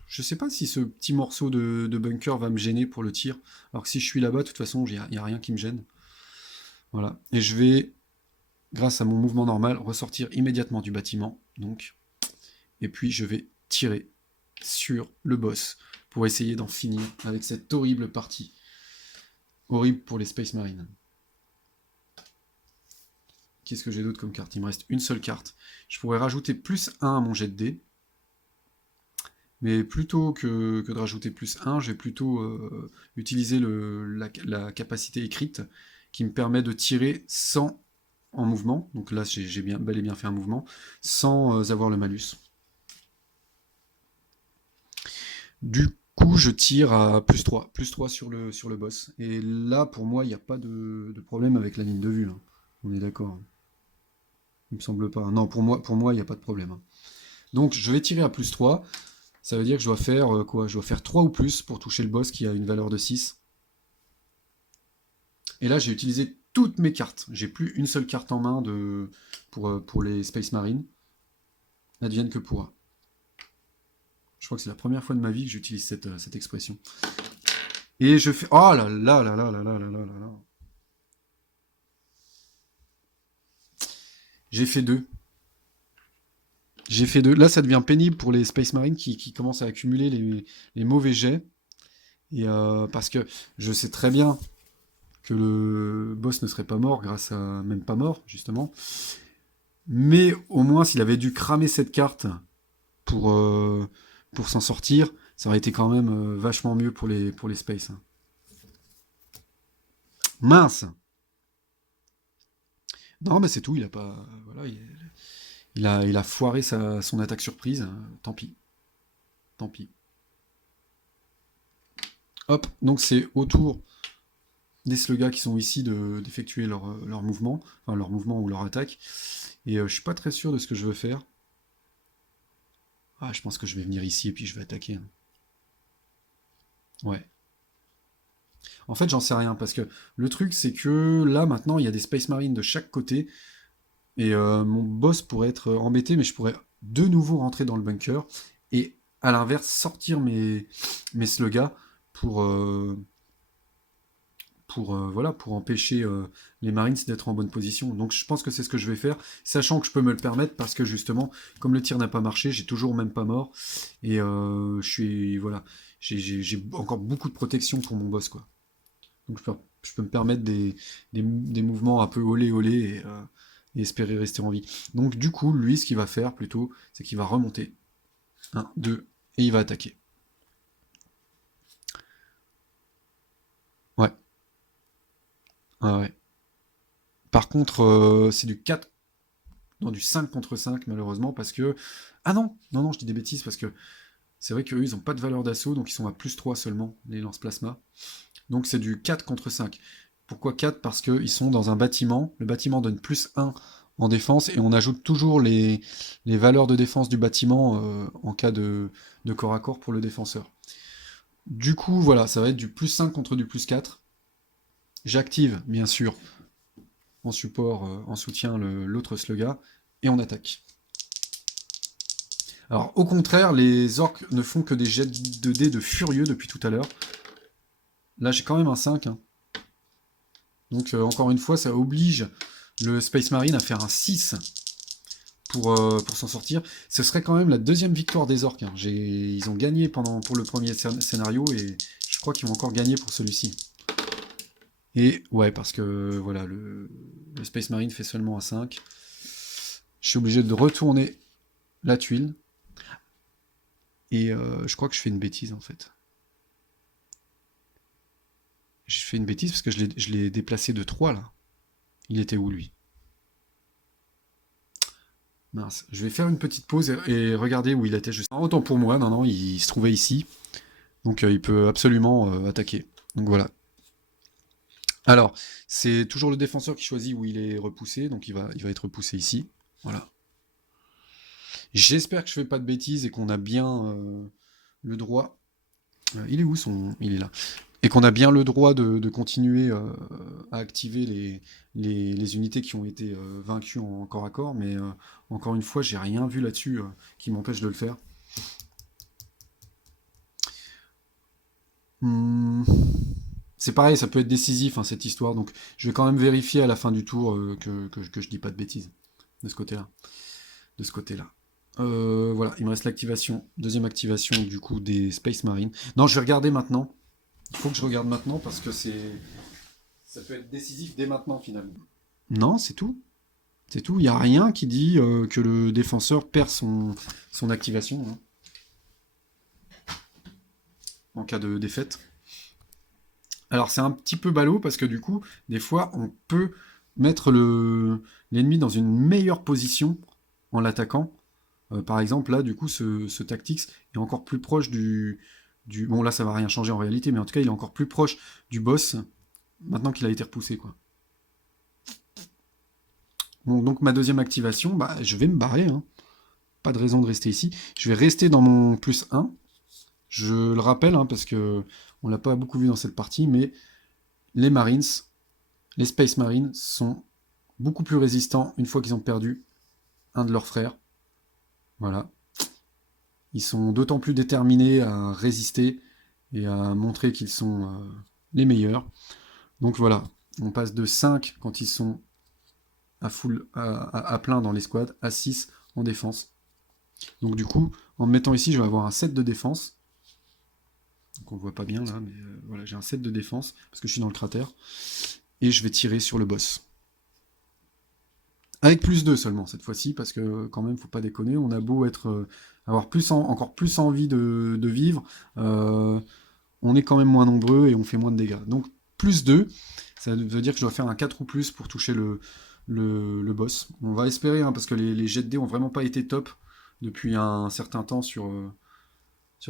je sais pas si ce petit morceau de bunker va me gêner pour le tir. Alors que si je suis là-bas, de toute façon, il n'y a rien qui me gêne. Voilà. Et je vais, grâce à mon mouvement normal, ressortir immédiatement du bâtiment. Donc. Et puis je vais tirer sur le boss pour essayer d'en finir avec cette horrible partie. Horrible pour les Space Marines. Qu'est-ce que j'ai d'autre comme carte? Il me reste une seule carte. Je pourrais rajouter plus 1 à mon jet de dés. Mais plutôt que de rajouter plus 1, je vais plutôt utiliser la capacité écrite qui me permet de tirer sans en mouvement. Donc là, j'ai bel et bien fait un mouvement, sans avoir le malus. Du coup, je tire à plus 3. Plus 3 sur le boss. Et là, pour moi, il n'y a pas de problème avec la ligne de vue. Hein. On est d'accord. Il me semble pas. Non, pour moi, il n'y a pas de problème. Hein. Donc, je vais tirer à plus 3. Ça veut dire que je dois faire quoi? Je dois faire 3 ou plus pour toucher le boss qui a une valeur de 6. Et là, j'ai utilisé toutes mes cartes. J'ai plus une seule carte en main pour les Space Marines. Advienne que pourra. Je crois que c'est la première fois de ma vie que j'utilise cette expression. Et je fais... Oh là là là là là là là là là. J'ai fait 2. J'ai fait 2. Là, ça devient pénible pour les Space Marines qui commencent à accumuler les mauvais jets. Et parce que je sais très bien que le boss ne serait pas mort grâce à... Même pas mort, justement. Mais au moins, s'il avait dû cramer cette carte pour s'en sortir, ça aurait été quand même vachement mieux pour les Space. Hein. Mince! Non, mais c'est tout, il a pas... Voilà, il a foiré son attaque surprise. Tant pis. Tant pis. Hop, donc c'est au tour des Sluggas qui sont ici d'effectuer leur mouvement, enfin leur mouvement ou leur attaque. Et je suis pas très sûr de ce que je veux faire. Ah, je pense que je vais venir ici et puis je vais attaquer. Hein. Ouais. En fait, j'en sais rien parce que le truc c'est que là maintenant il y a des Space Marines de chaque côté et mon boss pourrait être embêté, mais je pourrais de nouveau rentrer dans le bunker et à l'inverse sortir mes Sluggas pour voilà, pour empêcher les Marines d'être en bonne position. Donc je pense que c'est ce que je vais faire, sachant que je peux me le permettre parce que justement, comme le tir n'a pas marché, j'ai toujours même pas mort et je suis voilà, j'ai encore beaucoup de protection pour mon boss quoi. Donc je peux me permettre des mouvements un peu olé olé et espérer rester en vie. Donc du coup, lui, ce qu'il va faire plutôt, c'est qu'il va remonter. 1, 2, et il va attaquer. Ouais. Ah ouais. Par contre, c'est du 4, non, du 5 contre 5, malheureusement, parce que... Ah non, non, non, je dis des bêtises, parce que c'est vrai qu'eux, ils n'ont pas de valeur d'assaut, donc ils sont à plus 3 seulement, les lance-plasma. Donc c'est du 4 contre 5. Pourquoi 4? Parce qu'ils sont dans un bâtiment, le bâtiment donne plus 1 en défense, et on ajoute toujours les valeurs de défense du bâtiment en cas de corps à corps pour le défenseur. Du coup, voilà, ça va être du plus 5 contre du plus 4. J'active, bien sûr, en support, en soutien, l'autre slugga, et on attaque. Alors, au contraire, les orques ne font que des jets de dés de furieux depuis tout à l'heure. Là, j'ai quand même un 5. Hein. Donc, encore une fois, ça oblige le Space Marine à faire un 6 pour s'en sortir. Ce serait quand même la deuxième victoire des orques. Hein. Ils ont gagné pour le premier scénario, et je crois qu'ils vont encore gagner pour celui-ci. Et ouais, parce que voilà, le Space Marine fait seulement un 5. Je suis obligé de retourner la tuile. Et je crois que je fais une bêtise en fait. Je fais une bêtise parce que je l'ai déplacé de 3 là. Il était où lui? Mince. Je vais faire une petite pause et regarder où il était juste. Autant pour moi, non, il se trouvait ici. Donc il peut absolument attaquer. Donc voilà. Alors, c'est toujours le défenseur qui choisit où il est repoussé. Donc il va être repoussé ici. Voilà. J'espère que je fais pas de bêtises et qu'on a bien le droit. Il est où son. Il est là. Et qu'on a bien le droit de continuer à activer les unités qui ont été vaincues en corps à corps, mais encore une fois, j'ai rien vu là-dessus qui m'empêche de le faire. C'est pareil, ça peut être décisif hein, cette histoire, donc je vais quand même vérifier à la fin du tour que je dis pas de bêtises de ce côté-là. De ce côté-là. Voilà, il me reste l'activation, deuxième activation du coup des Space Marines. Non, je vais regarder maintenant. Il faut que je regarde maintenant parce que ça peut être décisif dès maintenant finalement. Non, c'est tout. C'est tout. Il n'y a rien qui dit que le défenseur perd son activation hein, en cas de défaite. Alors c'est un petit peu ballot parce que du coup, des fois, on peut mettre l'ennemi dans une meilleure position en l'attaquant. Par exemple, là, du coup, ce Tactics est encore plus proche du... Bon, là, ça va rien changer en réalité, mais en tout cas, il est encore plus proche du boss maintenant qu'il a été repoussé, quoi. Bon, donc ma deuxième activation, bah, je vais me barrer. Hein. Pas de raison de rester ici. Je vais rester dans mon plus 1. Je le rappelle, hein, parce que on l'a pas beaucoup vu dans cette partie, mais les Marines, les Space Marines, sont beaucoup plus résistants une fois qu'ils ont perdu un de leurs frères. Voilà. Ils sont d'autant plus déterminés à résister et à montrer qu'ils sont les meilleurs. Donc voilà, on passe de 5 quand ils sont à plein dans l'escouade, à 6 en défense. Donc du coup, en me mettant ici, je vais avoir un 7 de défense. Donc on voit pas bien là, mais voilà, j'ai un 7 de défense, parce que je suis dans le cratère. Et je vais tirer sur le boss. Avec plus 2 seulement cette fois-ci, parce que quand même, faut pas déconner, on a beau avoir encore plus envie de vivre, on est quand même moins nombreux et on fait moins de dégâts. Donc plus 2, ça veut dire que je dois faire un 4 ou plus pour toucher le boss. On va espérer, hein, parce que les jets de dés ont vraiment pas été top depuis un certain temps sur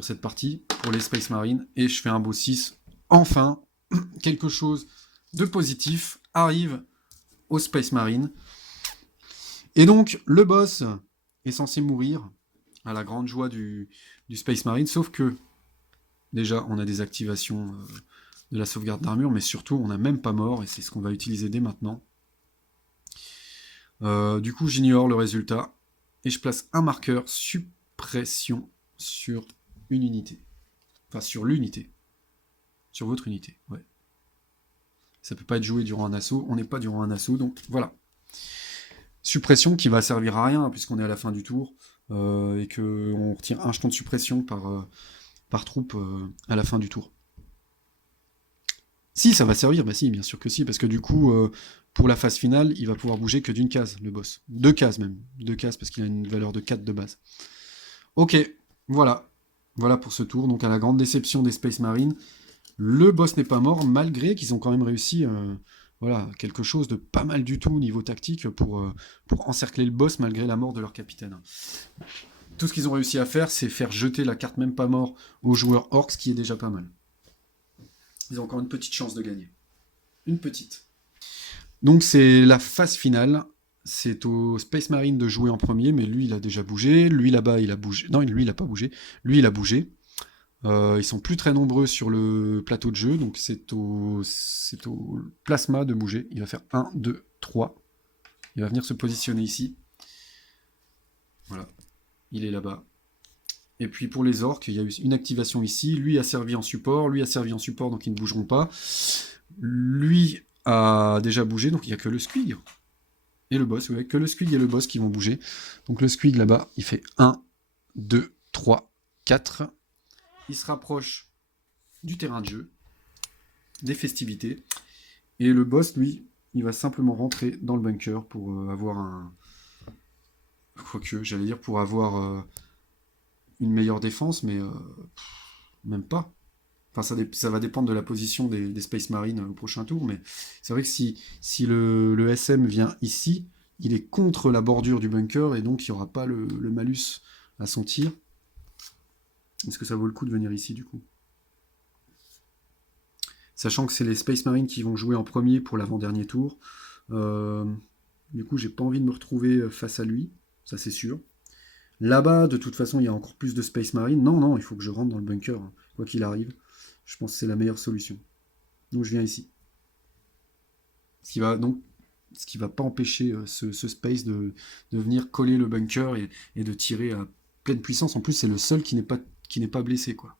cette partie, pour les Space Marines, et je fais un beau 6. Enfin, quelque chose de positif arrive aux Space Marines. Et donc, le boss est censé mourir, à la grande joie du Space Marine, sauf que, déjà, on a des activations de la sauvegarde d'armure, mais surtout, on n'a même pas mort, et c'est ce qu'on va utiliser dès maintenant. Du coup, j'ignore le résultat, et je place un marqueur suppression sur une unité. Enfin, sur l'unité. Sur votre unité, ouais. Ça peut pas être joué durant un assaut, on n'est pas durant un assaut, donc voilà. Suppression qui va servir à rien, puisqu'on est à la fin du tour, et qu'on retire un jeton de suppression par troupe à la fin du tour. Si, ça va servir, bah si, bien sûr que si, parce que du coup, pour la phase finale, il va pouvoir bouger que d'une case, le boss. 2 cases même, 2 cases, parce qu'il a une valeur de 4 de base. Ok, voilà. Voilà pour ce tour, donc à la grande déception des Space Marines, le boss n'est pas mort, malgré qu'ils ont quand même réussi voilà, quelque chose de pas mal du tout au niveau tactique pour encercler le boss malgré la mort de leur capitaine. Tout ce qu'ils ont réussi à faire, c'est faire jeter la carte même pas mort aux joueurs orcs, ce qui est déjà pas mal. Ils ont encore une petite chance de gagner. Une petite. Donc c'est la phase finale. C'est au Space Marine de jouer en premier, mais lui il a déjà bougé. Lui là-bas il a bougé. Non, lui il a pas bougé. Lui il a bougé. Ils sont plus très nombreux sur le plateau de jeu, donc c'est au plasma de bouger. Il va faire 1, 2, 3. Il va venir se positionner ici. Voilà, il est là-bas. Et puis pour les orques, il y a eu une activation ici. Lui a servi en support, lui a servi en support, donc ils ne bougeront pas. Lui a déjà bougé, donc il n'y a que le squig. Et le boss, ouais, que le squig et le boss qui vont bouger. Donc le squig là-bas, il fait 1, 2, 3, 4. Il se rapproche du terrain de jeu, des festivités. Et le boss, lui, il va simplement rentrer dans le bunker pour avoir un... Quoique, j'allais dire pour avoir une meilleure défense, mais même pas. Enfin, ça va dépendre de la position des Space Marines au prochain tour, mais c'est vrai que si le SM vient ici, il est contre la bordure du bunker, et donc il n'y aura pas le malus à son tir. Est-ce que ça vaut le coup de venir ici, du coup? Sachant que c'est les Space Marines qui vont jouer en premier pour l'avant-dernier tour. Du coup, j'ai pas envie de me retrouver face à lui, ça c'est sûr. Là-bas, de toute façon, il y a encore plus de Space Marine. Non, non, il faut que je rentre dans le bunker, hein, quoi qu'il arrive. Je pense que c'est la meilleure solution. Donc je viens ici. Ce qui va pas empêcher ce space de venir coller le bunker et de tirer à pleine puissance. En plus, c'est le seul qui n'est pas blessé, quoi.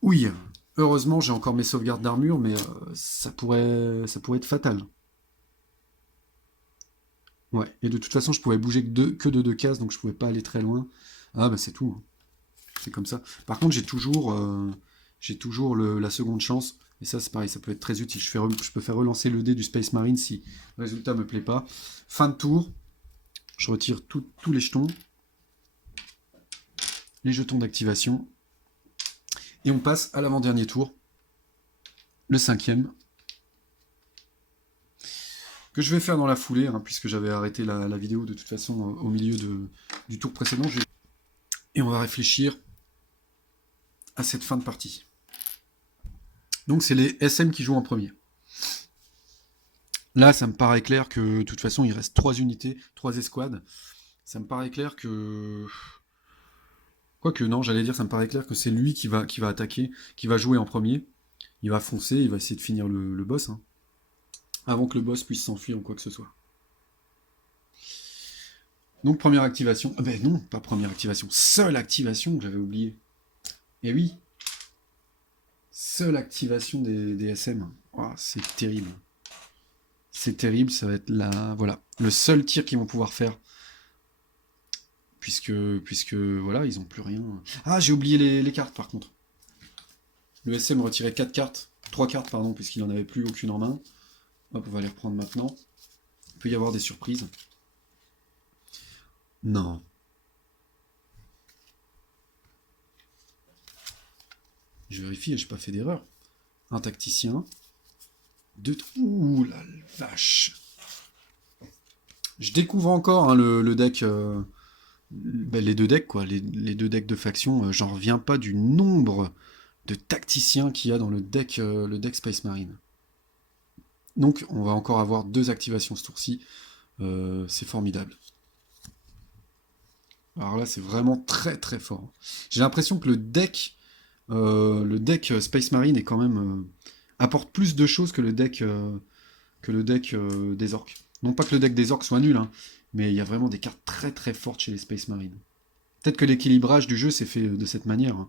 Oui, heureusement, j'ai encore mes sauvegardes d'armure, mais ça pourrait être fatal. Ouais, et de toute façon, je pouvais bouger que de 2 cases, donc je pouvais pas aller très loin. Ah, bah c'est tout, hein. C'est comme ça. Par contre, j'ai toujours la seconde chance. Et ça, c'est pareil, ça peut être très utile. Je peux faire relancer le dé du Space Marine si le résultat me plaît pas. Fin de tour, je retire tous les jetons. Les jetons d'activation. Et on passe à l'avant-dernier tour. Le 5e. Que je vais faire dans la foulée, hein, puisque j'avais arrêté la vidéo de toute façon au milieu du tour précédent. Et on va réfléchir à cette fin de partie. Donc c'est les SM qui jouent en premier. Là, ça me paraît clair que de toute façon, il reste 3 unités, 3 escouades. Ça me paraît clair que... Quoique non, j'allais dire, ça me paraît clair que c'est lui qui va attaquer, qui va jouer en premier. Il va foncer, il va essayer de finir le boss, hein, avant que le boss puisse s'enfuir ou quoi que ce soit. Donc première activation. Ah ben non, pas première activation. Seule activation que j'avais oublié. Et oui. Seule activation des SM. Oh, c'est terrible. C'est terrible, ça va être là. Voilà. Le seul tir qu'ils vont pouvoir faire. Puisque voilà, ils ont plus rien. Ah, j'ai oublié les cartes par contre. Le SM retirait 4 cartes. 3 cartes, pardon, puisqu'il n'en avait plus aucune en main. Hop, on va les reprendre maintenant. Il peut y avoir des surprises. Non. Je vérifie, j'ai pas fait d'erreur. Un tacticien. 2... Ouh la vache. Je découvre encore, hein, le deck... ben, les 2 decks, quoi. Les 2 decks de faction. J'en reviens pas du nombre de tacticiens qu'il y a dans le deck Space Marine. Donc on va encore avoir 2 activations ce tour-ci. C'est formidable. Alors là, c'est vraiment très très fort. J'ai l'impression que le deck Space Marine est quand même apporte plus de choses que le deck des orques. Non pas que le deck des orques soit nul, hein, mais il y a vraiment des cartes très très fortes chez les Space Marines. Peut-être que l'équilibrage du jeu s'est fait de cette manière, hein.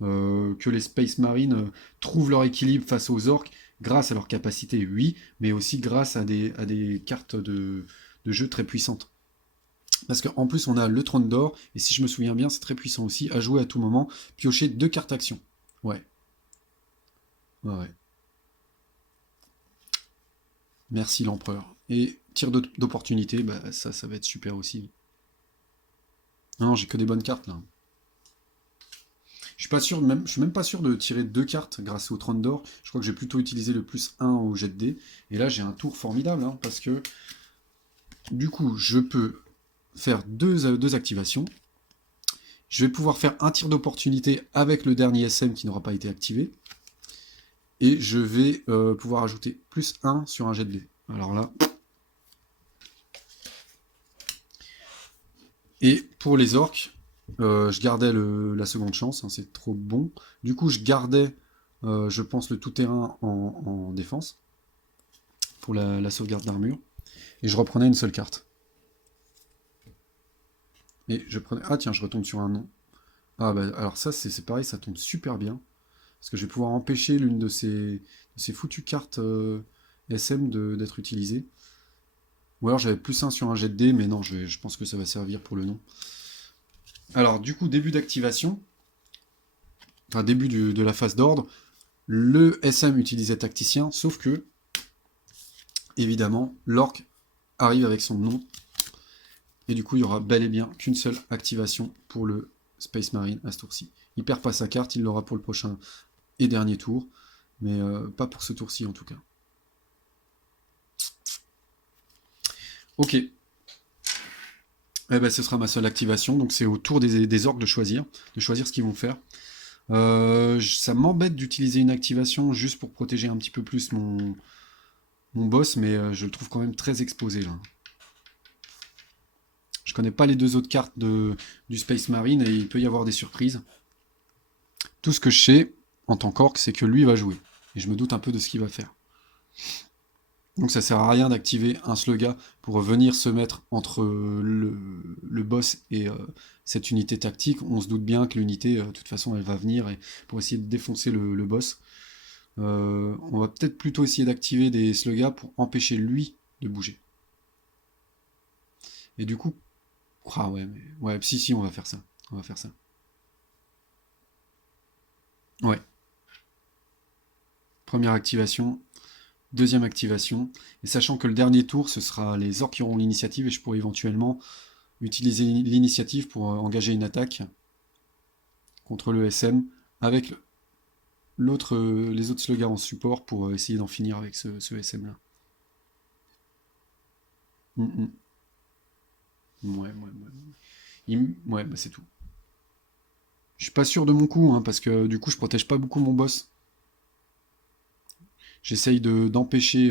Que les Space Marines trouvent leur équilibre face aux orques grâce à leur capacité, oui, mais aussi grâce à des cartes de jeu très puissantes. Parce qu'en plus, on a le trône d'or, et si je me souviens bien, c'est très puissant aussi, à jouer à tout moment, piocher 2 cartes action. Ouais. Ouais, ouais. Merci l'empereur. Et tir d'opportunité, bah ça va être super aussi. Non, j'ai que des bonnes cartes là. Je suis pas sûr, je suis même pas sûr de tirer 2 cartes grâce au trône d'or. Je crois que j'ai plutôt utilisé le +1 au jet de dés. Et là, j'ai un tour formidable, hein, parce que du coup, je peux faire deux activations. Je vais pouvoir faire un tir d'opportunité avec le dernier SM qui n'aura pas été activé. Et je vais pouvoir ajouter +1 sur un jet de dés. Alors là... Et pour les orques, Je gardais la seconde chance, hein, c'est trop bon. Du coup, je gardais, je pense, le tout-terrain en défense pour la sauvegarde d'armure. Et je reprenais une seule carte. Et je prenais... Ah tiens, je retombe sur un nom. Ah bah alors ça, c'est pareil, ça tombe super bien. Parce que je vais pouvoir empêcher l'une de ces foutues cartes SM d'être utilisée. Ou alors j'avais plus un sur un jet de dés, mais non, je pense que ça va servir pour le nom. Alors du coup, début d'activation, enfin début de la phase d'ordre, le SM utilisait tacticien, sauf que, évidemment, l'orc arrive avec son nom, et du coup il y aura bel et bien qu'une seule activation pour le Space Marine à ce tour-ci. Il perd pas sa carte, il l'aura pour le prochain et dernier tour, mais pas pour ce tour-ci en tout cas. Ok. Eh ben, ce sera ma seule activation, donc c'est au tour des orques de choisir ce qu'ils vont faire. Ça m'embête d'utiliser une activation juste pour protéger un petit peu plus mon boss, mais je le trouve quand même très exposé là. Je connais pas les deux autres cartes du Space Marine et il peut y avoir des surprises. Tout ce que je sais en tant qu'orc, c'est que lui va jouer. Et je me doute un peu de ce qu'il va faire. Donc ça sert à rien d'activer un Slugga pour venir se mettre entre le boss et cette unité tactique. On se doute bien que l'unité, de toute façon, elle va venir pour essayer de défoncer le boss. On va peut-être plutôt essayer d'activer des Slugga pour empêcher lui de bouger. Et du coup... Ah ouais, mais... Ouais, si, on va faire ça. On va faire ça. Ouais. Première activation, deuxième activation, et sachant que le dernier tour, ce sera les orques qui auront l'initiative, et je pourrai éventuellement utiliser l'initiative pour engager une attaque contre le SM, avec les autres slogans en support pour essayer d'en finir avec ce SM-là. Ouais, bah c'est tout. Je suis pas sûr de mon coup, hein, parce que du coup, je protège pas beaucoup mon boss. J'essaye d'empêcher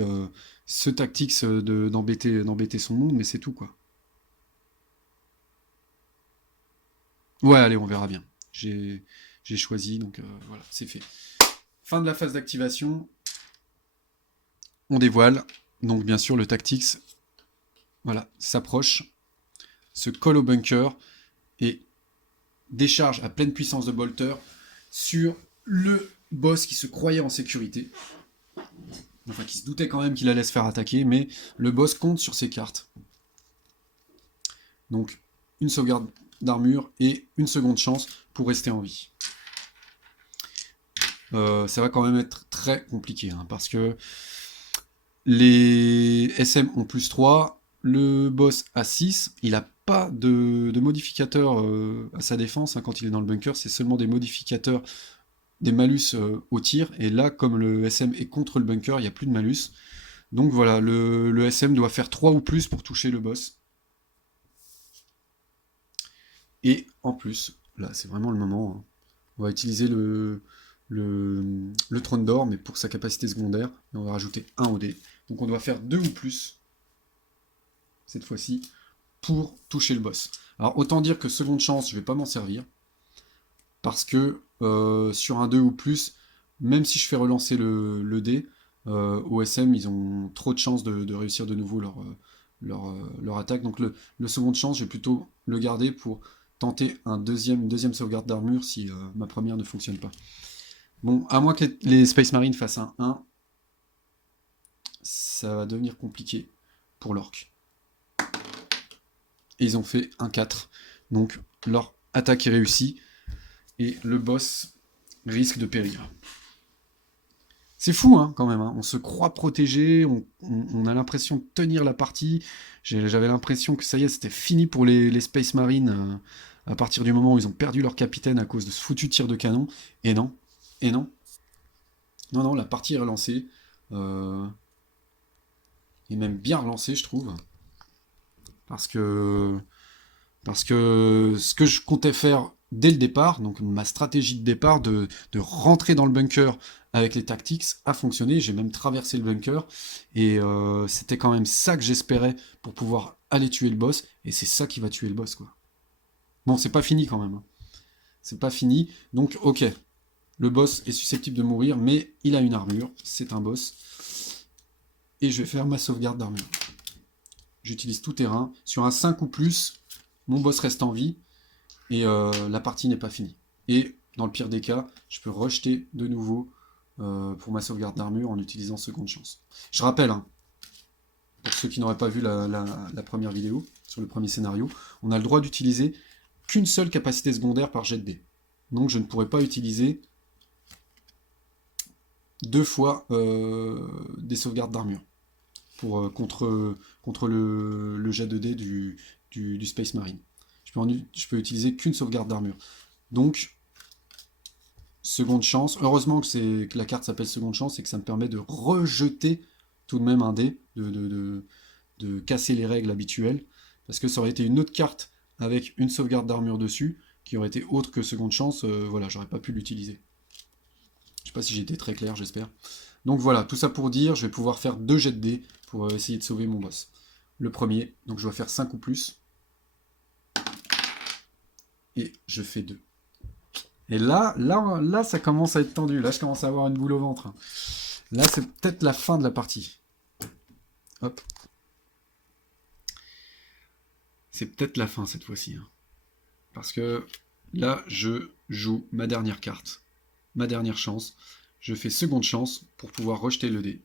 ce Tactics d'embêter son monde, mais c'est tout, quoi. Ouais, allez, on verra bien. J'ai choisi, donc voilà, c'est fait. Fin de la phase d'activation. On dévoile. Donc bien sûr, le Tactics, voilà, s'approche, se colle au bunker et décharge à pleine puissance de bolter sur le boss qui se croyait en sécurité. Enfin, qui se doutait quand même qu'il allait se faire attaquer, mais le boss compte sur ses cartes. Donc, une sauvegarde d'armure et une seconde chance pour rester en vie. Ça va quand même être très compliqué, hein, parce que les SM ont plus 3, le boss a 6, il n'a pas de modificateur à sa défense, hein, quand il est dans le bunker, c'est seulement des modificateurs, des malus au tir, et là, comme le SM est contre le bunker, il n'y a plus de malus. Donc voilà, le SM doit faire 3 ou plus pour toucher le boss. Et en plus, là c'est vraiment le moment, hein, on va utiliser le trône d'or, mais pour sa capacité secondaire, et on va rajouter 1 au dé. Donc on doit faire 2 ou plus, cette fois-ci, pour toucher le boss. Alors autant dire que seconde chance, je vais pas m'en servir, parce que sur un 2 ou plus, même si je fais relancer le dé, OSM, ils ont trop de chances de réussir de nouveau leur attaque. Donc le seconde chance, je vais plutôt le garder pour tenter une deuxième sauvegarde d'armure si ma première ne fonctionne pas. Bon, à moins que les Space Marines fassent un 1, ça va devenir compliqué pour l'orc. Et ils ont fait un 4. Donc leur attaque est réussie. Et le boss risque de périr. C'est fou, hein, quand même. Hein. On se croit protégé, on a l'impression de tenir la partie. J'avais l'impression que ça y est, c'était fini pour les Space Marines à partir du moment où ils ont perdu leur capitaine à cause de ce foutu tir de canon. Et non. Et non. Non, la partie est relancée. Et même bien relancée, je trouve. Parce que ce que je comptais faire dès le départ, donc ma stratégie de départ de rentrer dans le bunker avec les tactics a fonctionné, j'ai même traversé le bunker, et c'était quand même ça que j'espérais pour pouvoir aller tuer le boss, et c'est ça qui va tuer le boss, quoi. Bon, c'est pas fini quand même, hein. C'est pas fini. Donc, ok. Le boss est susceptible de mourir, mais il a une armure. C'est un boss. Et je vais faire ma sauvegarde d'armure. J'utilise tout terrain. Sur un 5 ou plus, mon boss reste en vie. Et la partie n'est pas finie. Et dans le pire des cas, je peux rejeter de nouveau pour ma sauvegarde d'armure en utilisant seconde chance. Je rappelle, hein, pour ceux qui n'auraient pas vu la première vidéo, sur le premier scénario, on a le droit d'utiliser qu'une seule capacité secondaire par jet de dés. Donc je ne pourrais pas utiliser 2 fois des sauvegardes d'armure pour contre le jet de dés du Space Marine. Je peux utiliser qu'une sauvegarde d'armure. Donc, seconde chance. Heureusement que la carte s'appelle seconde chance et que ça me permet de rejeter tout de même un dé, de casser les règles habituelles. Parce que ça aurait été une autre carte avec une sauvegarde d'armure dessus, qui aurait été autre que seconde chance, voilà, j'aurais pas pu l'utiliser. Je sais pas si j'ai été très clair, j'espère. Donc voilà, tout ça pour dire, je vais pouvoir faire 2 jets de dés pour essayer de sauver mon boss. Le premier, donc je dois faire 5 ou plus. Et je fais 2. Et là, ça commence à être tendu. Là, je commence à avoir une boule au ventre. Là, c'est peut-être la fin de la partie. Hop. C'est peut-être la fin cette fois-ci. Hein. Parce que là, je joue ma dernière carte. Ma dernière chance. Je fais seconde chance pour pouvoir rejeter le dé.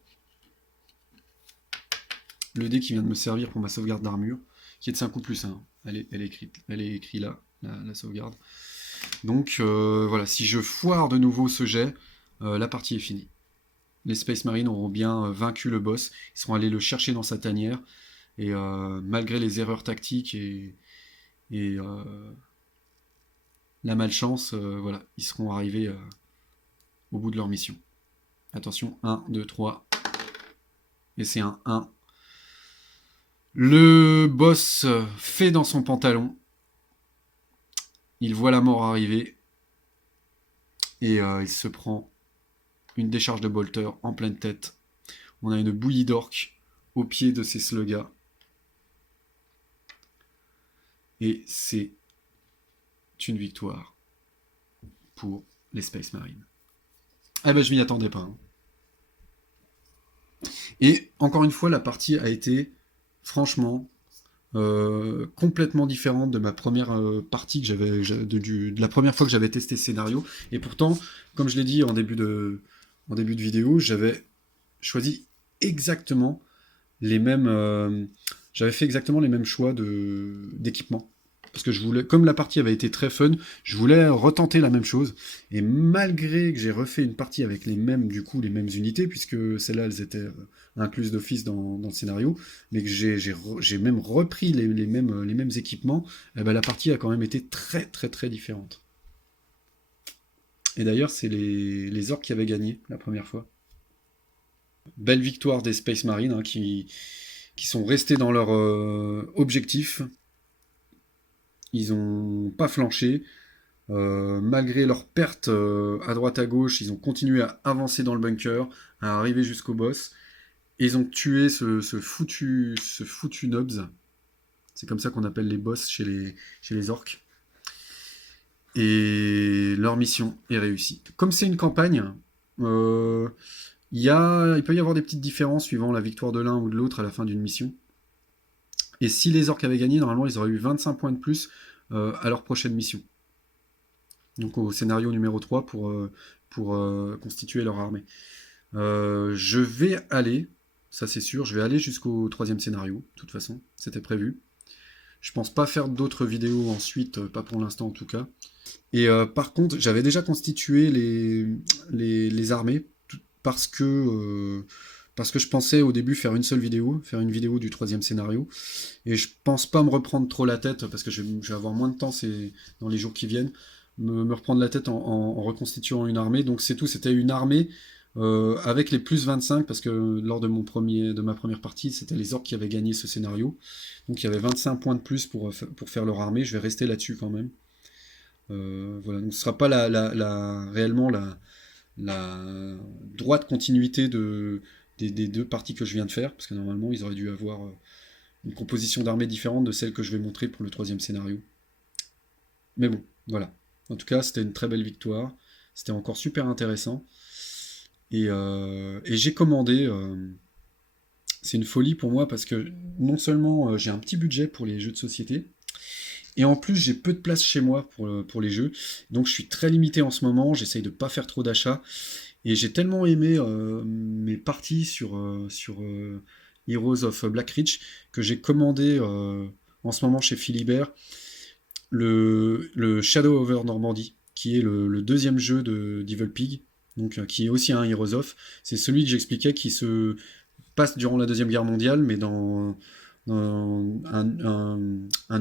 Le dé qui vient de me servir pour ma sauvegarde d'armure, qui est de 5 ou plus. Hein. Elle est écrite là, la sauvegarde. Donc voilà, si je foire de nouveau ce jet, la partie est finie. Les Space Marines auront bien vaincu le boss, ils seront allés le chercher dans sa tanière, et malgré les erreurs tactiques et la malchance, voilà, ils seront arrivés au bout de leur mission. Attention, 1, 2, 3, et c'est un 1. Le boss fait dans son pantalon, il voit la mort arriver, et il se prend une décharge de bolter en pleine tête. On a une bouillie d'orques au pied de ces slugas. Et c'est une victoire pour les Space Marines. Ah ben je m'y attendais pas. Hein. Et encore une fois, la partie a été franchement complètement différente de ma première partie que j'avais de la première fois que j'avais testé ce scénario. Et pourtant, comme je l'ai dit en début de vidéo, j'avais choisi exactement les mêmes. J'avais fait exactement les mêmes choix d'équipement. Parce que je voulais, comme la partie avait été très fun, je voulais retenter la même chose. Et malgré que j'ai refait une partie avec les mêmes, du coup, les mêmes unités, puisque celles-là, elles étaient incluses d'office dans le scénario, mais que j'ai même repris les mêmes équipements, eh ben, la partie a quand même été très très très différente. Et d'ailleurs, c'est les orques qui avaient gagné la première fois. Belle victoire des Space Marines, hein, qui sont restés dans leur objectif. Ils n'ont pas flanché. Malgré leurs pertes à droite à gauche, ils ont continué à avancer dans le bunker, à arriver jusqu'au boss. Et ils ont tué ce foutu Nobs. C'est comme ça qu'on appelle les boss chez les orques. Et leur mission est réussie. Comme c'est une campagne, il peut y avoir des petites différences suivant la victoire de l'un ou de l'autre à la fin d'une mission. Et si les orques avaient gagné, normalement, ils auraient eu 25 points de plus à leur prochaine mission. Donc au scénario numéro 3 pour constituer leur armée. Je vais aller, ça c'est sûr, je vais aller jusqu'au 3e scénario, de toute façon, c'était prévu. Je pense pas faire d'autres vidéos ensuite, pas pour l'instant en tout cas. Et par contre, j'avais déjà constitué les armées, parce que je pensais au début faire une seule vidéo, faire une vidéo du 3e scénario. Et je pense pas me reprendre trop la tête, parce que je vais avoir moins de temps dans les jours qui viennent, me reprendre la tête en reconstituant une armée. Donc c'est tout, c'était une armée avec les plus 25, parce que lors de ma première partie, c'était les orques qui avaient gagné ce scénario. Donc il y avait 25 points de plus pour faire leur armée, je vais rester là-dessus quand même. Voilà, donc ce sera pas réellement la droite continuité des 2 parties que je viens de faire, parce que normalement ils auraient dû avoir une composition d'armée différente de celle que je vais montrer pour le 3e scénario. Mais bon, voilà. En tout cas, c'était une très belle victoire. C'était encore super intéressant. Et j'ai commandé. C'est une folie pour moi parce que non seulement j'ai un petit budget pour les jeux de société, et en plus j'ai peu de place chez moi pour les jeux. Donc je suis très limité en ce moment. J'essaye de pas faire trop d'achats. Et j'ai tellement aimé mes parties sur Heroes of Black Ridge que j'ai commandé en ce moment chez Philibert le Shadow over Normandy, qui est le deuxième jeu de Devil Pig, donc qui est aussi un Heroes of. C'est celui que j'expliquais qui se passe durant la Deuxième Guerre mondiale, mais dans un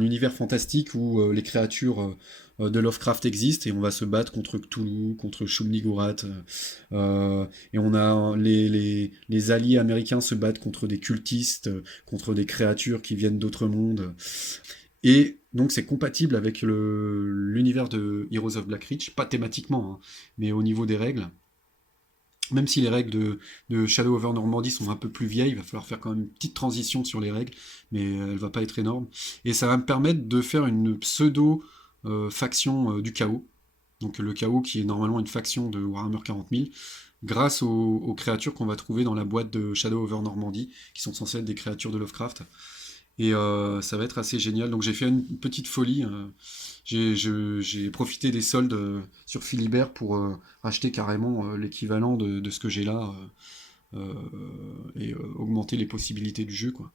univers fantastique où les créatures de Lovecraft existent et on va se battre contre Cthulhu, contre Shub-Niggurath, et on a les alliés américains se battent contre des cultistes, contre des créatures qui viennent d'autres mondes. Et donc c'est compatible avec l'univers de Heroes of Black Ridge, pas thématiquement, hein, mais au niveau des règles. Même si les règles de Shadow over Normandy sont un peu plus vieilles, il va falloir faire quand même une petite transition sur les règles, mais elle va pas être énorme. Et ça va me permettre de faire une pseudo faction du chaos. Donc le chaos qui est normalement une faction de Warhammer 40 000, grâce aux créatures qu'on va trouver dans la boîte de Shadow over Normandy, qui sont censées être des créatures de Lovecraft. Et ça va être assez génial. Donc j'ai fait une petite folie. J'ai profité des soldes sur Philibert pour acheter carrément l'équivalent de ce que j'ai là et augmenter les possibilités du jeu, quoi.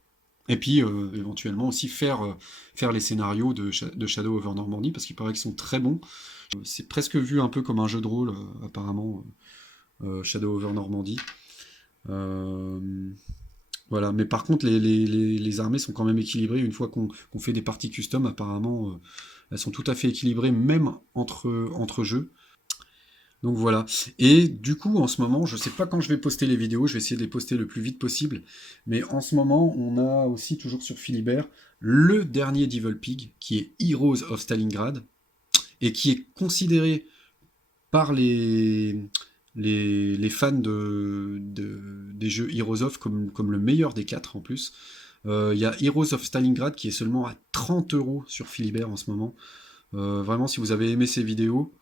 Et puis éventuellement aussi faire les scénarios de Shadow over Normandy parce qu'il paraît qu'ils sont très bons. C'est presque vu un peu comme un jeu de rôle apparemment Shadow over Normandy. Euh, voilà, mais par contre, les armées sont quand même équilibrées. Une fois qu'on fait des parties custom, apparemment, elles sont tout à fait équilibrées, même entre jeux. Donc voilà. Et du coup, en ce moment, je sais pas quand je vais poster les vidéos, je vais essayer de les poster le plus vite possible. Mais en ce moment, on a aussi, toujours sur Philibert, le dernier Devil Pig, qui est Heroes of Stalingrad, et qui est considéré par les fans des jeux Heroes of comme le meilleur des quatre en plus. Il y a Heroes of Stalingrad qui est seulement à 30 € sur Philibert en ce moment. Vraiment, si vous avez aimé ces vidéos,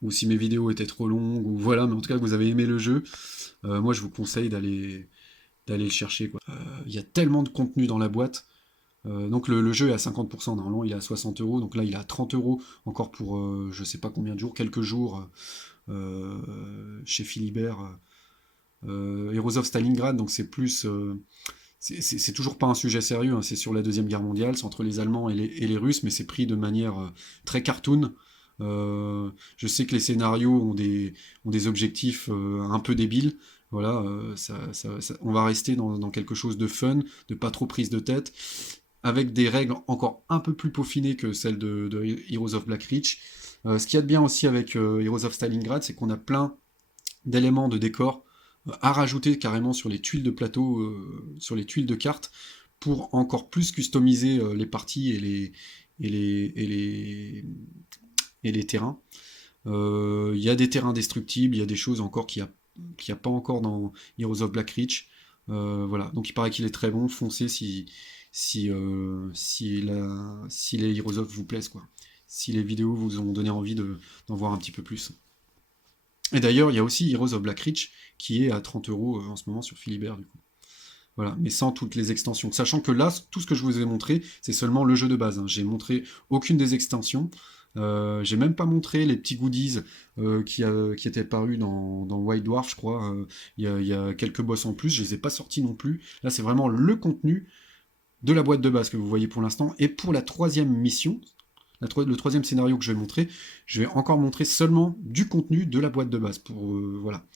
ou si mes vidéos étaient trop longues, ou voilà, mais en tout cas que vous avez aimé le jeu, moi je vous conseille d'aller le chercher, quoi. Il y a tellement de contenu dans la boîte. Donc le jeu est à 50%, normalement il est à 60 €, donc là il est à 30 € encore pour je sais pas combien de jours, quelques jours chez Philibert. Heroes of Stalingrad, donc c'est plus. C'est toujours pas un sujet sérieux, hein, c'est sur la Deuxième Guerre mondiale, c'est entre les Allemands et les Russes, mais c'est pris de manière très cartoon. Je sais que les scénarios ont des objectifs un peu débiles. Voilà, on va rester dans quelque chose de fun, de pas trop prise de tête, avec des règles encore un peu plus peaufinées que celles de Heroes of Black Ridge. Ce qu'il y a de bien aussi avec Heroes of Stalingrad, c'est qu'on a plein d'éléments de décor à rajouter carrément sur les tuiles de plateau, sur les tuiles de cartes, pour encore plus customiser les parties et les, et les, et les terrains. Il y a des terrains destructibles, il y a des choses encore qu'il n'y a pas encore dans Heroes of Black Ridge. Voilà, donc il paraît qu'il est très bon, foncez si les Heroes of vous plaisent, quoi. Si les vidéos vous ont donné envie d'en voir un petit peu plus. Et d'ailleurs, il y a aussi Heroes of Black Ridge qui est à 30 € en ce moment sur Philibert, du coup. Voilà, mais sans toutes les extensions. Sachant que là, tout ce que je vous ai montré, c'est seulement le jeu de base, hein. J'ai montré aucune des extensions. J'ai même pas montré les petits goodies qui étaient parus dans White Dwarf, je crois. Il y a quelques boss en plus, je les ai pas sortis non plus. Là, c'est vraiment le contenu de la boîte de base que vous voyez pour l'instant. Et pour la troisième mission, le troisième scénario que je vais montrer, je vais encore montrer seulement du contenu de la boîte de base. Voilà.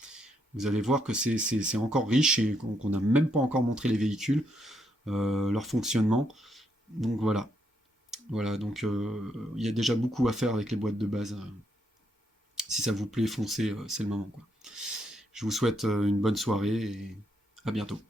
Vous allez voir que c'est encore riche et qu'on n'a même pas encore montré les véhicules, leur fonctionnement. Donc voilà. Voilà, donc il y a déjà beaucoup à faire avec les boîtes de base. Si ça vous plaît, foncez, c'est le moment, quoi. Je vous souhaite une bonne soirée et à bientôt.